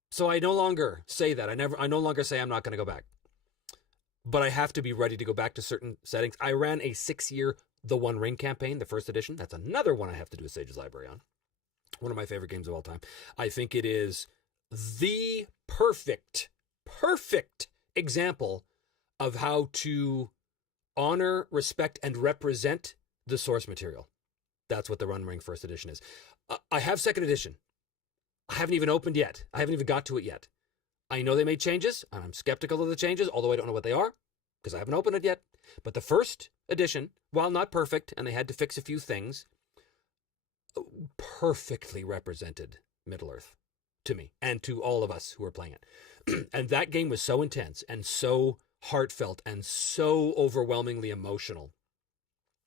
So I no longer say that. I no longer say I'm not going to go back. But I have to be ready to go back to certain settings. I ran a 6-year The One Ring campaign, the first edition. That's another one I have to do a Sage's Library on. One of my favorite games of all time. I think it is the perfect example of how to honor, respect, and represent the source material. That's what the One Ring first edition is. I have second edition. I haven't even opened yet. I haven't even got to it yet. I know they made changes, and I'm skeptical of the changes, although I don't know what they are, because I haven't opened it yet. But the first edition, while not perfect, and they had to fix a few things, perfectly represented Middle-earth to me, and to all of us who were playing it. And that game was so intense, and so heartfelt, and so overwhelmingly emotional,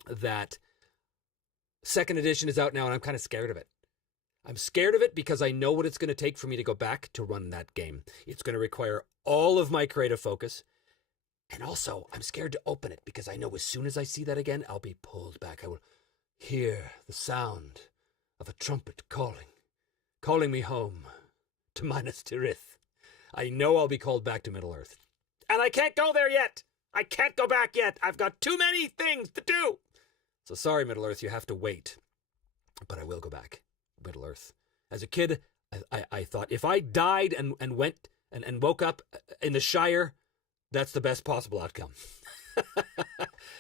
that second edition is out now, and I'm kind of scared of it. I'm scared of it because I know what it's going to take for me to go back to run that game. It's going to require all of my creative focus. And also, I'm scared to open it because I know as soon as I see that again, I'll be pulled back. I will hear the sound of a trumpet calling me home to Minas Tirith. I know I'll be called back to Middle-earth. And I can't go there yet. I can't go back yet. I've got too many things to do. So sorry, Middle-earth, you have to wait. But I will go back. Middle-earth. As a kid, I thought if I died and went and woke up in the Shire, that's the best possible outcome.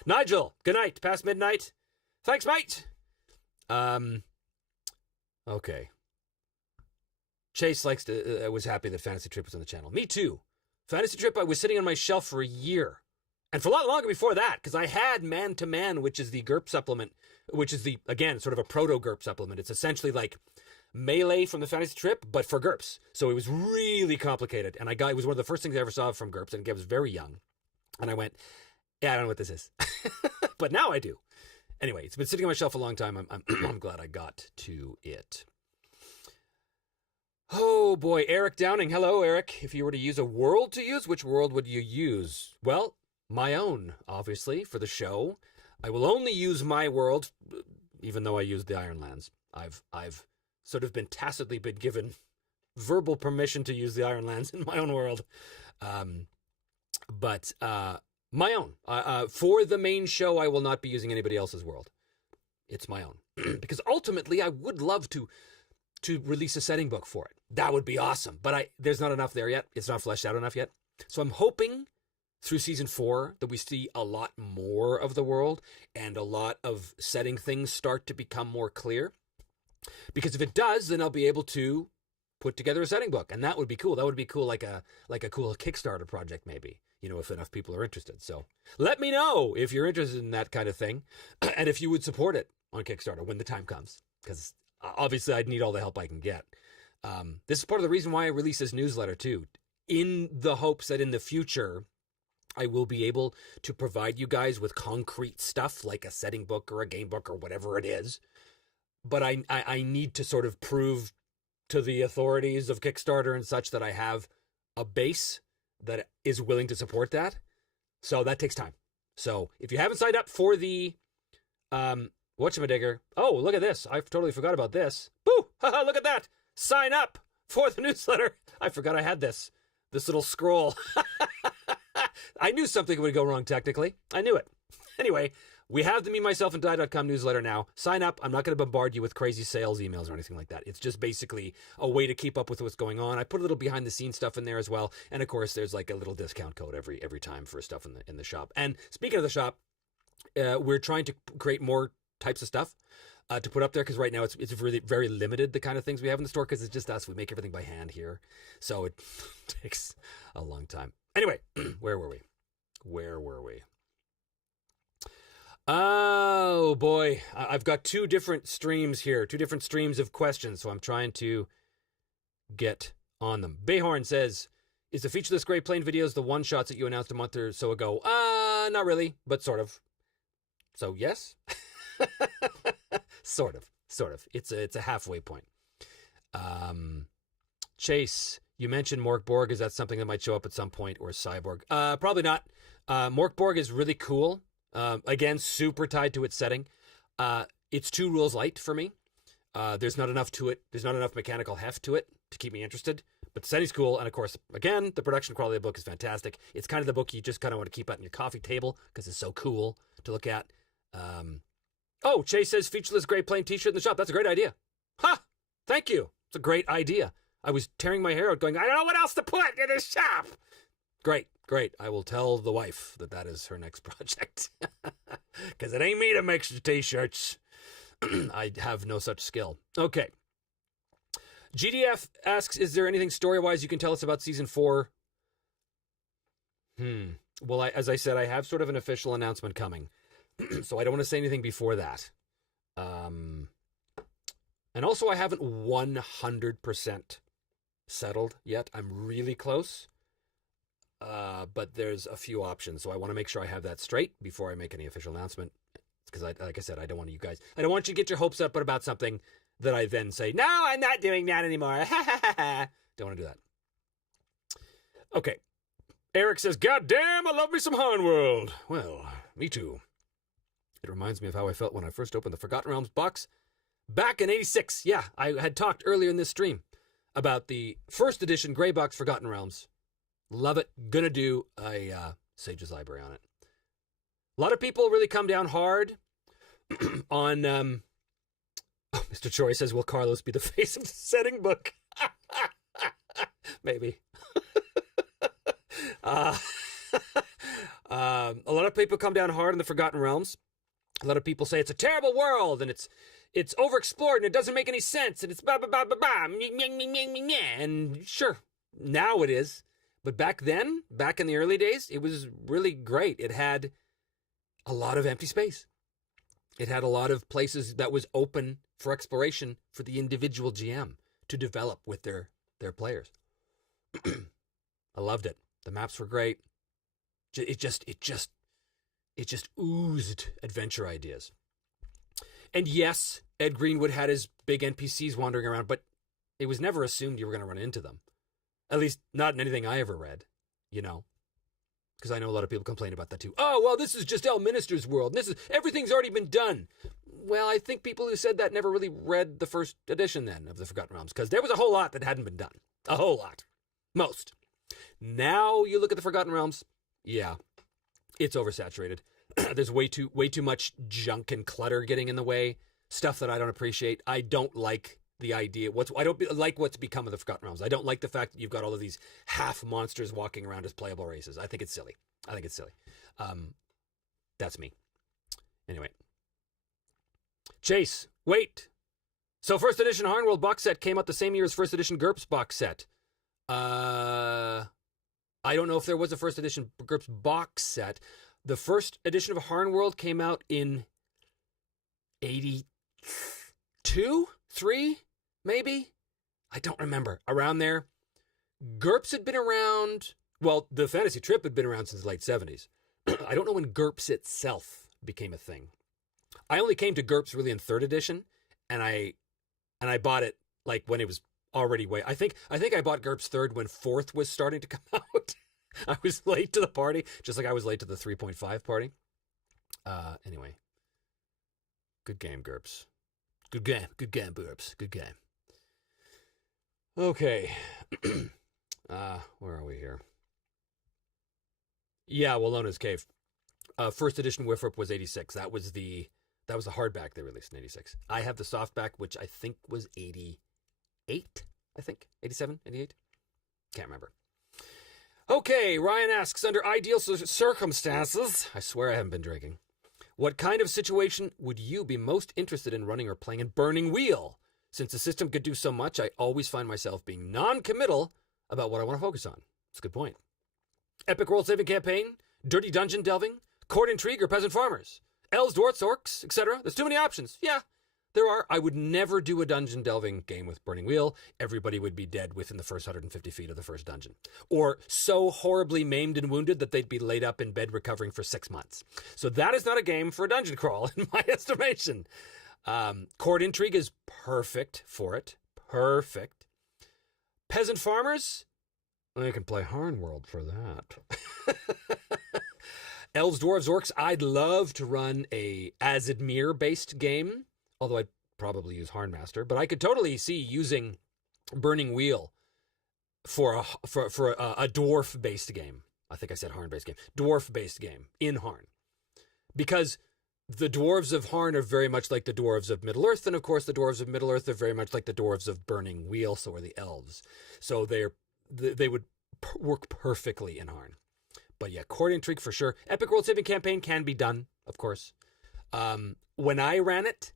Nigel, good night. Past midnight. Thanks, mate. Okay. Chase was happy that Fantasy Trip was on the channel. Me too. Fantasy Trip, I was sitting on my shelf for a year. And for a lot longer before that, because I had Man to Man, which is the GURP supplement, which is again, sort of a proto-GURP supplement. It's essentially like Melee from the Fantasy Trip, but for GURPS. So it was really complicated. And it was one of the first things I ever saw from GURPS, and I was very young. And I went, yeah, I don't know what this is. But now I do. Anyway, it's been sitting on my shelf a long time. I'm glad I got to it. Oh boy, Eric Downing. Hello, Eric. If you were to use a world to use, which world would you use? Well, my own, obviously, for the show. I will only use my world, even though I used the Ironlands. I've sort of been tacitly been given verbal permission to use the Ironlands in my own world. But my own. For the main show, I will not be using anybody else's world. It's my own. Because ultimately, I would love to release a setting book for it. That would be awesome. But there's not enough there yet. It's not fleshed out enough yet. So I'm hoping through season 4 that we see a lot more of the world and a lot of setting things start to become more clear. Because if it does, then I'll be able to put together a setting book, and that would be cool. That would be cool, like a cool Kickstarter project, maybe, if enough people are interested. So let me know if you're interested in that kind of thing, and if you would support it on Kickstarter when the time comes, because obviously I'd need all the help I can get. This is part of the reason why I release this newsletter too, in the hopes that in the future I will be able to provide you guys with concrete stuff like a setting book or a game book or whatever it is. But I need to sort of prove to the authorities of Kickstarter and such that I have a base that is willing to support that. So that takes time. So if you haven't signed up for the whatchamadiggor, oh, look at this. I totally forgot about this. Boo! Haha, look at that. sign up for the newsletter. I forgot I had this little scroll. I knew something would go wrong technically. I knew it. Anyway, we have the MeMyselfAndI.com newsletter now. Sign up. I'm not going to bombard you with crazy sales emails or anything like that. It's just basically a way to keep up with what's going on. I put a little behind the scenes stuff in there as well. And of course, there's like a little discount code every time for stuff in the shop. And speaking of the shop, we're trying to create more types of stuff to put up there, because right now it's really very limited, the kind of things we have in the store, because it's just us. We make everything by hand here. So it takes a long time. Anyway, where were we? Oh boy, I've got two different streams here, two different streams of questions, so I'm trying to get on them. Bayhorn says, is the featureless Gray Plane videos the one-shots that you announced a month or so ago? Not really, but sort of. So yes. Sort of. It's a halfway point. Chase, you mentioned Mork Borg. Is that something that might show up at some point, or Cyborg? Probably not. Mork Borg is really cool. Again, super tied to its setting. It's 2 rules light for me. There's not enough to it. There's not enough mechanical heft to it to keep me interested. But the setting's cool, and of course, again, the production quality of the book is fantastic. It's kind of the book you just kind of want to keep out on your coffee table because it's so cool to look at. Oh, Chase says featureless Gray Plane t-shirt in the shop. That's a great idea. Ha! Thank you. It's a great idea. I was tearing my hair out going, I don't know what else to put in the shop. Great. I will tell the wife that is her next project. Because it ain't me to make t-shirts. I have no such skill. Okay. GDF asks, is there anything story-wise you can tell us about Season 4? Well, as I said, I have sort of an official announcement coming. So I don't want to say anything before that. And also, I haven't 100% settled yet. I'm really close. But there's a few options, so I want to make sure I have that straight before I make any official announcement. Because, like I said, I don't want you to get your hopes up about something that I then say, no, I'm not doing that anymore. Don't want to do that. Okay. Eric says, God damn, I love me some Harnworld. Well, me too. It reminds me of how I felt when I first opened the Forgotten Realms box back in 86. Yeah, I had talked earlier in this stream about the first edition Grey Box Forgotten Realms. Love it. Gonna do a Sage's Library on it. A lot of people really come down hard on... Mr. Choi says, will Carlos be the face of the setting book? Maybe. A lot of people come down hard on the Forgotten Realms. A lot of people say it's a terrible world, and it's overexplored, and it doesn't make any sense, and it's blah, blah, blah, blah, blah, and sure, now it is. But back then, back in the early days, it was really great. It had a lot of empty space. It had a lot of places that was open for exploration for the individual GM to develop with their players. I loved it. The maps were great. It just oozed adventure ideas. And yes, Ed Greenwood had his big NPCs wandering around, but it was never assumed you were going to run into them. At least not in anything I ever read, you know. Because I know a lot of people complain about that too. Oh, well, this is just Elminster's world. Everything's already been done. Well, I think people who said that never really read the first edition then of the Forgotten Realms, because there was a whole lot that hadn't been done. A whole lot. Most. Now you look at the Forgotten Realms, yeah, it's oversaturated. There's way too much junk and clutter getting in the way. Stuff that I don't appreciate. I don't like the idea. I don't like what's become of the Forgotten Realms. I don't like the fact that you've got all of these half monsters walking around as playable races. I think it's silly. That's me. Anyway. Chase, wait. So first edition Harnworld box set came out the same year as first edition GURPS box set. I don't know if there was a first edition GURPS box set. The first edition of Harnworld came out in 82, 3, maybe? I don't remember. Around there. GURPS had been around, well, the Fantasy Trip had been around since the late 70s. I don't know when GURPS itself became a thing. I only came to GURPS really in 3rd edition, and I bought it like when it was already way. I think I bought GURPS 3rd when 4th was starting to come out. I was late to the party, just like I was late to the 3.5 party. Anyway. Good game, GURPS. Good game, GURPS. Good game. Okay. Where are we here? Yeah, Wallona's Cave. First edition Wifrup was 86. That was the hardback they released in 86. I have the softback, which I think was 88. I think 87, 88. Can't remember. Okay, Ryan asks, under ideal circumstances, I swear I haven't been drinking, what kind of situation would you be most interested in running or playing in Burning Wheel? Since the system could do so much, I always find myself being non-committal about what I want to focus on. That's a good point. Epic world-saving campaign, dirty dungeon delving, court intrigue, or peasant farmers, elves, dwarfs, orcs, etc. There's too many options. Yeah, there are. I would never do a dungeon delving game with Burning Wheel. Everybody would be dead within the first 150 feet of the first dungeon. Or so horribly maimed and wounded that they'd be laid up in bed recovering for 6 months. So that is not a game for a dungeon crawl, in my estimation. Court intrigue is perfect for it. Perfect. Peasant farmers? I can play Harn World for that. Elves, dwarves, orcs. I'd love to run a Azidmir-based game, although I'd probably use Harnmaster. But I could totally see using Burning Wheel for a dwarf-based game. I think I said Harn-based game. Dwarf-based game in Harn. Because the dwarves of Harn are very much like the dwarves of Middle-earth, and of course the dwarves of Middle-earth are very much like the dwarves of Burning Wheel, so are the elves. So they would work perfectly in Harn. But yeah, court intrigue for sure. Epic world saving campaign can be done, of course. When I ran it,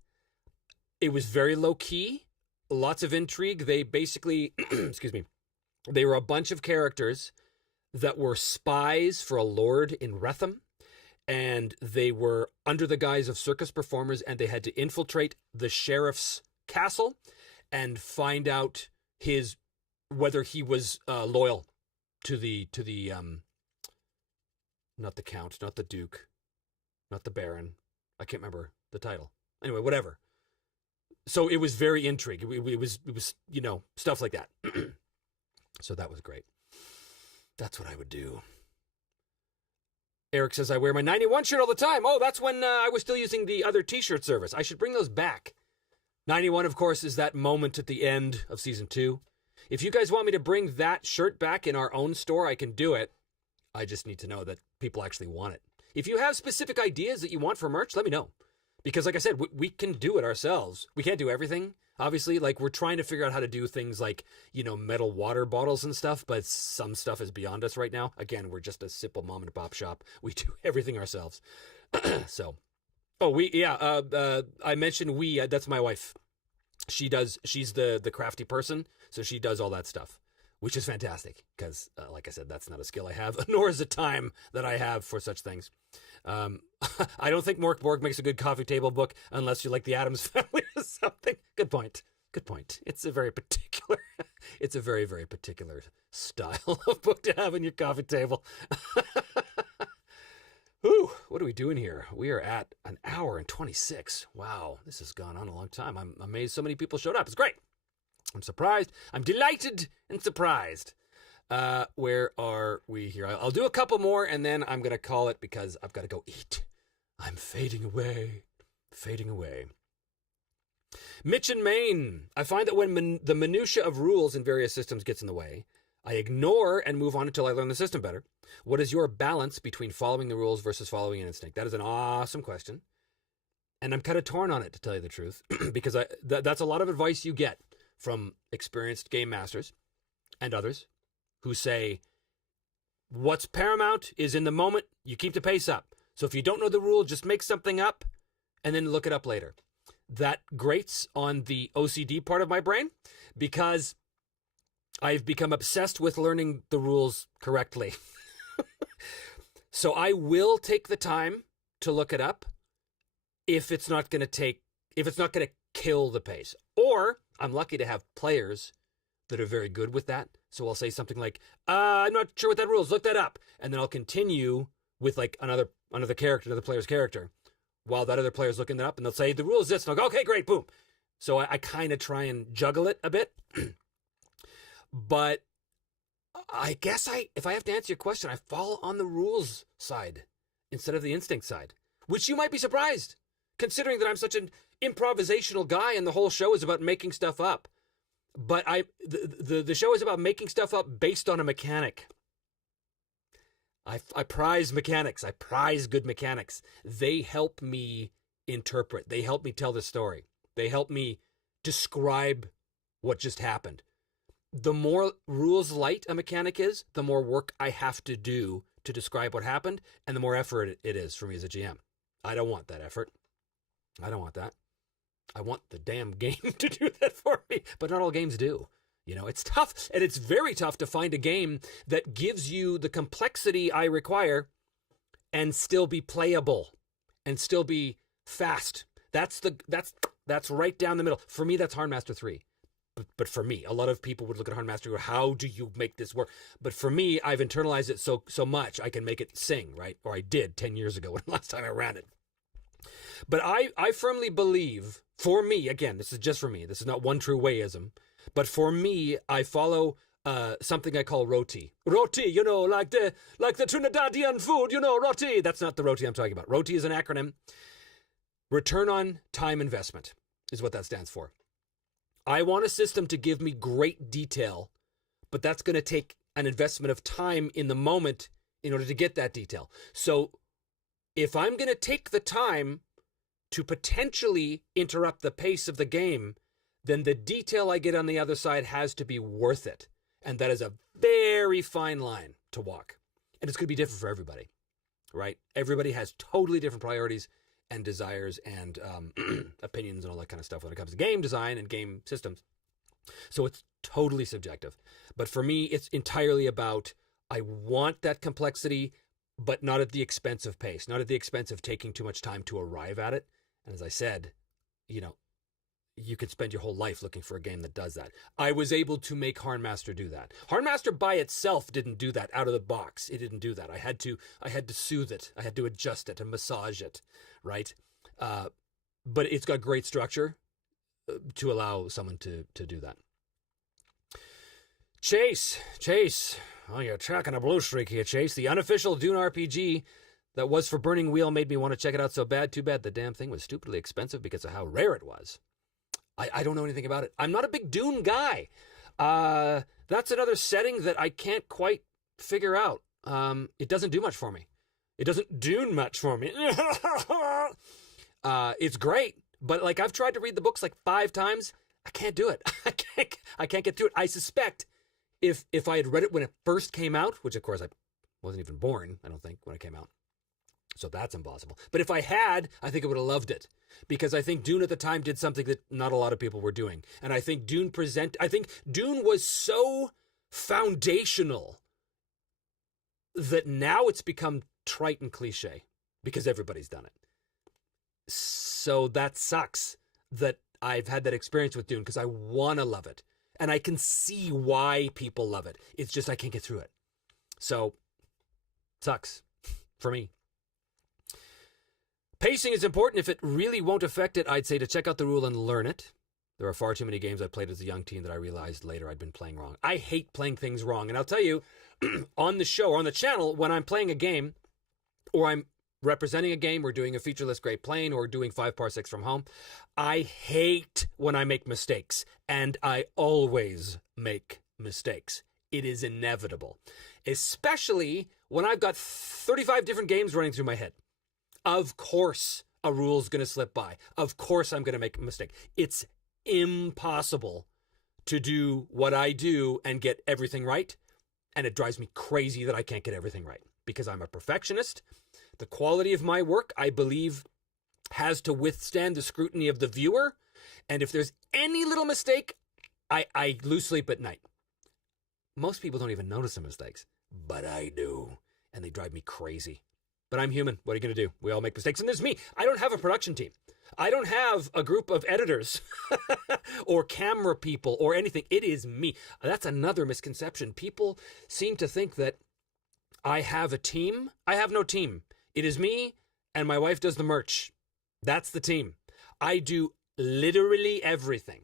it was very low key, lots of intrigue. They basically, excuse me, they were a bunch of characters that were spies for a lord in Retham, and they were under the guise of circus performers, and they had to infiltrate the sheriff's castle and find out whether he was loyal to the not the count, not the duke, not the baron. I can't remember the title. Anyway, whatever. So it was very intrigue. It was stuff like that. So that was great. That's what I would do. Eric says, I wear my 91 shirt all the time. Oh, that's when I was still using the other t-shirt service. I should bring those back. 91, of course, is that moment at the end of Season 2. If you guys want me to bring that shirt back in our own store, I can do it. I just need to know that people actually want it. If you have specific ideas that you want for merch, let me know. Because like I said, we can do it ourselves. We can't do everything, obviously. Like, we're trying to figure out how to do things like, metal water bottles and stuff, but some stuff is beyond us right now. Again, we're just a simple mom and pop shop. We do everything ourselves. So, I mentioned that's my wife. She's the crafty person, so she does all that stuff, which is fantastic because, like I said, that's not a skill I have, nor is it time that I have for such things. I don't think Mork Borg makes a good coffee table book unless you like the Addams Family or something. Good point. It's a very, very particular style of book to have in your coffee table. Ooh, what are we doing here? We are at 1 hour and 26. Wow, this has gone on a long time. I'm amazed so many people showed up. It's great. I'm surprised. I'm delighted and surprised. Where are we here? I'll do a couple more and then I'm going to call it because I've got to go eat. I'm fading away. Mitch in Maine. I find that when the minutia of rules in various systems gets in the way, I ignore and move on until I learn the system better. What is your balance between following the rules versus following an instinct? That is an awesome question. And I'm kind of torn on it, to tell you the truth, because that's a lot of advice you get from experienced game masters and others who say, what's paramount is in the moment, you keep the pace up. So if you don't know the rule, just make something up and then look it up later. That grates on the OCD part of my brain because I've become obsessed with learning the rules correctly. So I will take the time to look it up if it's not going to kill the pace. Or I'm lucky to have players that are very good with that. So I'll say something like, I'm not sure what that rule is, look that up. And then I'll continue with like another player's character while that other player's looking it up, and they'll say, the rule is this, and I'll go, okay, great, boom. So I kind of try and juggle it a bit. But I guess if I have to answer your question, I fall on the rules side instead of the instinct side, which you might be surprised, considering that I'm such an improvisational guy and the whole show is about making stuff up. But the show is about making stuff up based on a mechanic. I prize mechanics. I prize good mechanics. They help me interpret. They help me tell the story. They help me describe what just happened. The more rules light a mechanic is, the more work I have to do to describe what happened, and the more effort it is for me as a GM. I don't want that effort. I don't want that. I want the damn game to do that for me, but not all games do. You know, it's tough, and it's very tough to find a game that gives you the complexity I require and still be playable and still be fast. That's right down the middle. For me, that's Hardmaster 3. But for me, a lot of people would look at Hardmaster and go, how do you make this work? But for me, I've internalized it so much, I can make it sing, right? Or I did 10 years ago when last time I ran it. But I firmly believe, for me, again, this is just for me, this is not one true wayism, but for me, I follow something I call roti. Roti, you know, like the Trinidadian food, you know, roti. That's not the roti I'm talking about. Roti is an acronym. Return on time investment is what that stands for. I want a system to give me great detail, but that's going to take an investment of time in the moment in order to get that detail. So if I'm going to take the time to potentially interrupt the pace of the game, then the detail I get on the other side has to be worth it. And that is a very fine line to walk. And it's going to be different for everybody, right? Everybody has totally different priorities and desires and opinions and all that kind of stuff when it comes to game design and game systems. So it's totally subjective. But for me, it's entirely about, I want that complexity, but not at the expense of pace, not at the expense of taking too much time to arrive at it. And as I said, you know, you could spend your whole life looking for a game that does that. I was able to make Hardmaster do that. Hardmaster by itself didn't do that out of the box. It didn't do that. I had to soothe it. I had to adjust it and massage it, right? But it's got great structure to allow someone to do that. Chase. Oh, you're tracking a blue streak here, Chase. The unofficial Dune RPG that was for Burning Wheel made me want to check it out so bad. Too bad the damn thing was stupidly expensive because of how rare it was. I don't know anything about it. I'm not a big Dune guy. That's another setting that I can't quite figure out. It doesn't do much for me. It doesn't Dune much for me. It's great, but like I've tried to read the books like 5 times. I can't do it. I can't get through it. I suspect if I had read it when it first came out, which of course I wasn't even born, I don't think, when it came out. So that's impossible. But if I had, I think I would have loved it. Because I think Dune at the time did something that not a lot of people were doing. And I think Dune was so foundational that now it's become trite and cliche because everybody's done it. So that sucks that I've had that experience with Dune because I want to love it. And I can see why people love it. It's just I can't get through it. So, sucks for me. Pacing is important. If it really won't affect it, I'd say to check out the rule and learn it. There are far too many games I played as a young teen that I realized later I'd been playing wrong. I hate playing things wrong. And I'll tell you, on the show or on the channel, when I'm playing a game or I'm representing a game or doing a featureless Great Plain or doing 5 parsecs from home, I hate when I make mistakes. And I always make mistakes. It is inevitable. Especially when I've got 35 different games running through my head. Of course, a rule's going to slip by. Of course, I'm going to make a mistake. It's impossible to do what I do and get everything right. And it drives me crazy that I can't get everything right because I'm a perfectionist. The quality of my work, I believe, has to withstand the scrutiny of the viewer. And if there's any little mistake, I lose sleep at night. Most people don't even notice the mistakes, but I do. And they drive me crazy. But I'm human. What are you going to do? We all make mistakes. And there's me. I don't have a production team. I don't have a group of editors or camera people or anything. It is me. That's another misconception. People seem to think that I have a team. I have no team. It is me and my wife does the merch. That's the team. I do literally everything.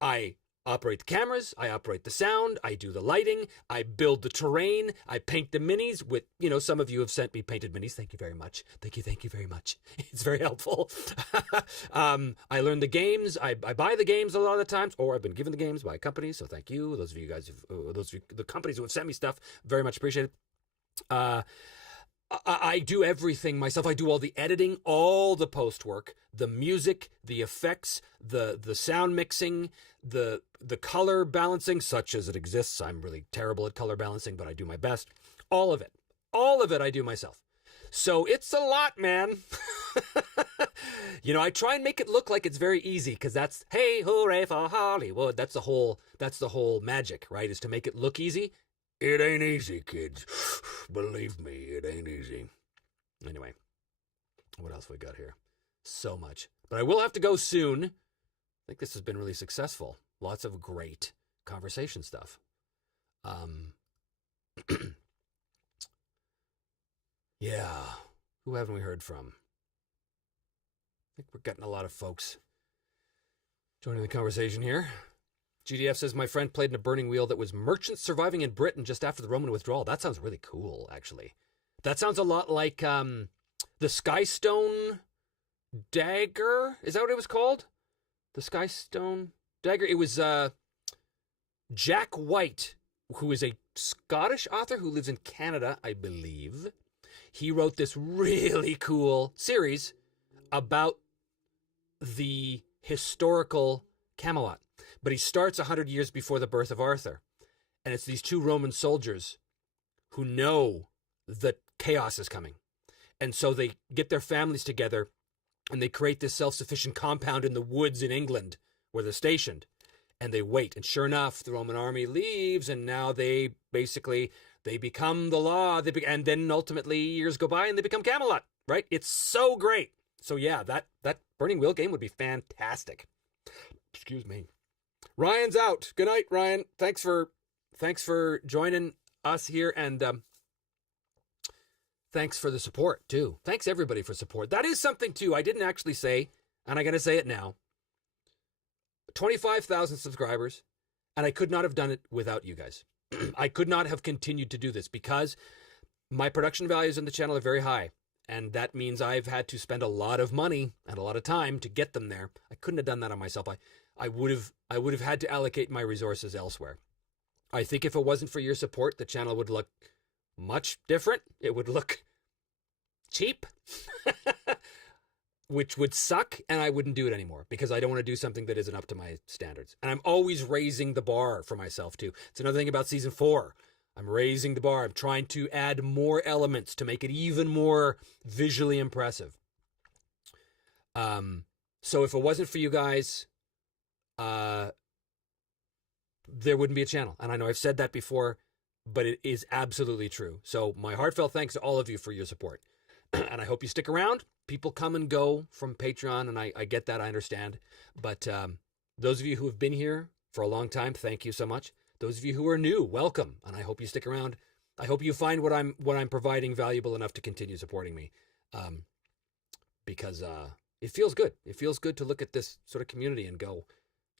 I operate the cameras, I operate the sound, I do the lighting, I build the terrain, I paint the minis with, some of you have sent me painted minis. Thank you very much. Thank you very much. It's very helpful. I learn the games. I buy the games a lot of the times, or I've been given the games by companies, so thank you. Those of you guys, the companies who have sent me stuff, very much appreciated. I do everything myself. I do all the editing, all the post work, the music, the effects, the sound mixing, the color balancing, such as it exists. I'm really terrible at color balancing, but I do my best. All of it I do myself. So it's a lot, man. I try and make it look like it's very easy, because that's, hey, hooray for Hollywood. That's the whole magic, right? Is to make it look easy. It ain't easy, kids. Believe me, it ain't easy. Anyway, what else we got here? So much. But I will have to go soon. I think this has been really successful. Lots of great conversation stuff. Yeah. Who haven't we heard from? I think we're getting a lot of folks joining the conversation here. GDF says, my friend played in a burning wheel that was merchants surviving in Britain just after the Roman withdrawal. That sounds really cool, actually. That sounds a lot like the Skystone Dagger. Is that what it was called? The Skystone Dagger. It was Jack White, who is a Scottish author who lives in Canada, I believe. He wrote this really cool series about the historical Camelot. But he starts 100 years before the birth of Arthur. And it's these two Roman soldiers who know that chaos is coming. And so they get their families together and they create this self-sufficient compound in the woods in England where they're stationed. And they wait. And sure enough, the Roman army leaves, and now they become the law. And then ultimately years go by and they become Camelot, right? It's so great. So yeah, that Burning Wheel game would be fantastic. Excuse me. Ryan's out. Good night, Ryan. Thanks for joining us here, and thanks for the support too. Thanks everybody for support. That is something too I didn't actually say, and I got to say it now. 25,000 subscribers, and I could not have done it without you guys. I could not have continued to do this because my production values on the channel are very high, and that means I've had to spend a lot of money and a lot of time to get them there. I couldn't have done that on myself. I would have had to allocate my resources elsewhere. I think if it wasn't for your support, the channel would look much different. It would look cheap, which would suck, and I wouldn't do it anymore because I don't want to do something that isn't up to my standards. And I'm always raising the bar for myself too. It's another thing about season 4. I'm raising the bar. I'm trying to add more elements to make it even more visually impressive. So if it wasn't for you guys, there wouldn't be a channel. And I know I've said that before, but it is absolutely true. So my heartfelt thanks to all of you for your support. And I hope you stick around. People come and go from Patreon, and I get that, I understand. But those of you who have been here for a long time, thank you so much. Those of you who are new, welcome, and I hope you stick around. I hope you find what I'm providing valuable enough to continue supporting me, because it feels good. It feels good to look at this sort of community and go,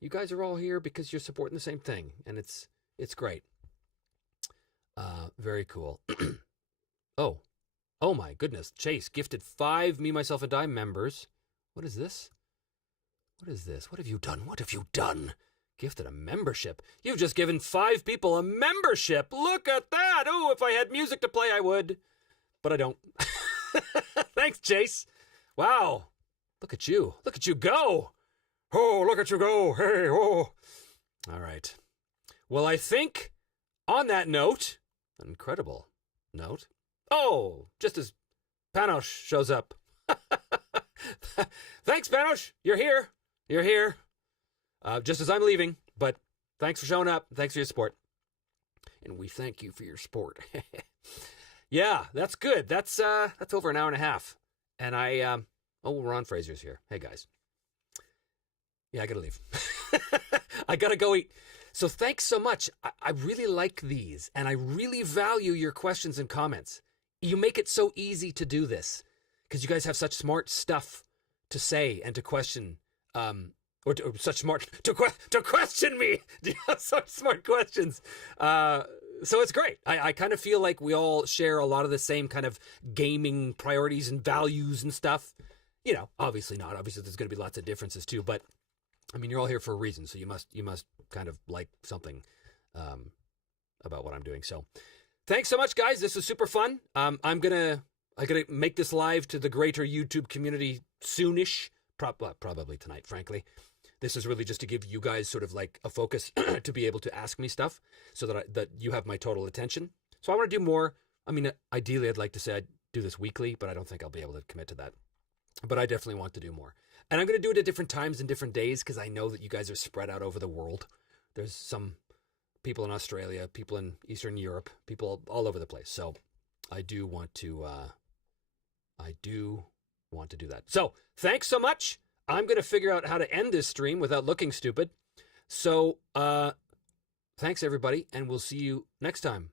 you guys are all here because you're supporting the same thing, and it's great. Very cool. Oh my goodness. Chase gifted 5 Me, Myself, and I members. What is this? What is this? What have you done? What have you done? Gifted a membership. You've just given 5 people a membership. Look at that. Oh, if I had music to play, I would. But I don't. Thanks, Chase. Wow. Look at you. Look at you go. Oh, look at you go. Hey, oh. All right. Well, I think on that note, an incredible note. Oh, just as Panos shows up. Thanks, Panos. You're here. You're here. Just as I'm leaving, but thanks for showing up. Thanks for your support. And we thank you for your support. Yeah, that's good. That's over an hour and a half. And Ron Fraser's here. Hey, guys. Yeah, I gotta leave. I gotta go eat. So thanks so much. I really like these, and I really value your questions and comments. You make it so easy to do this because you guys have such smart stuff to say and to question. or such smart to question me. Do you have such smart questions? So it's great. I kind of feel like we all share a lot of the same kind of gaming priorities and values and stuff. You know, obviously not. Obviously, there's going to be lots of differences too. But I mean, you're all here for a reason, so you must kind of like something about what I'm doing. So, thanks so much, guys. This was super fun. I'm gonna make this live to the greater YouTube community soonish. Probably tonight, frankly. This is really just to give you guys sort of like a focus to be able to ask me stuff, so that you have my total attention. So I want to do more. I mean, ideally, I'd like to say I'd do this weekly, but I don't think I'll be able to commit to that. But I definitely want to do more. And I'm going to do it at different times and different days because I know that you guys are spread out over the world. There's some people in Australia, people in Eastern Europe, people all over the place. So I do want to do that. So thanks so much. I'm going to figure out how to end this stream without looking stupid. So thanks, everybody, and we'll see you next time.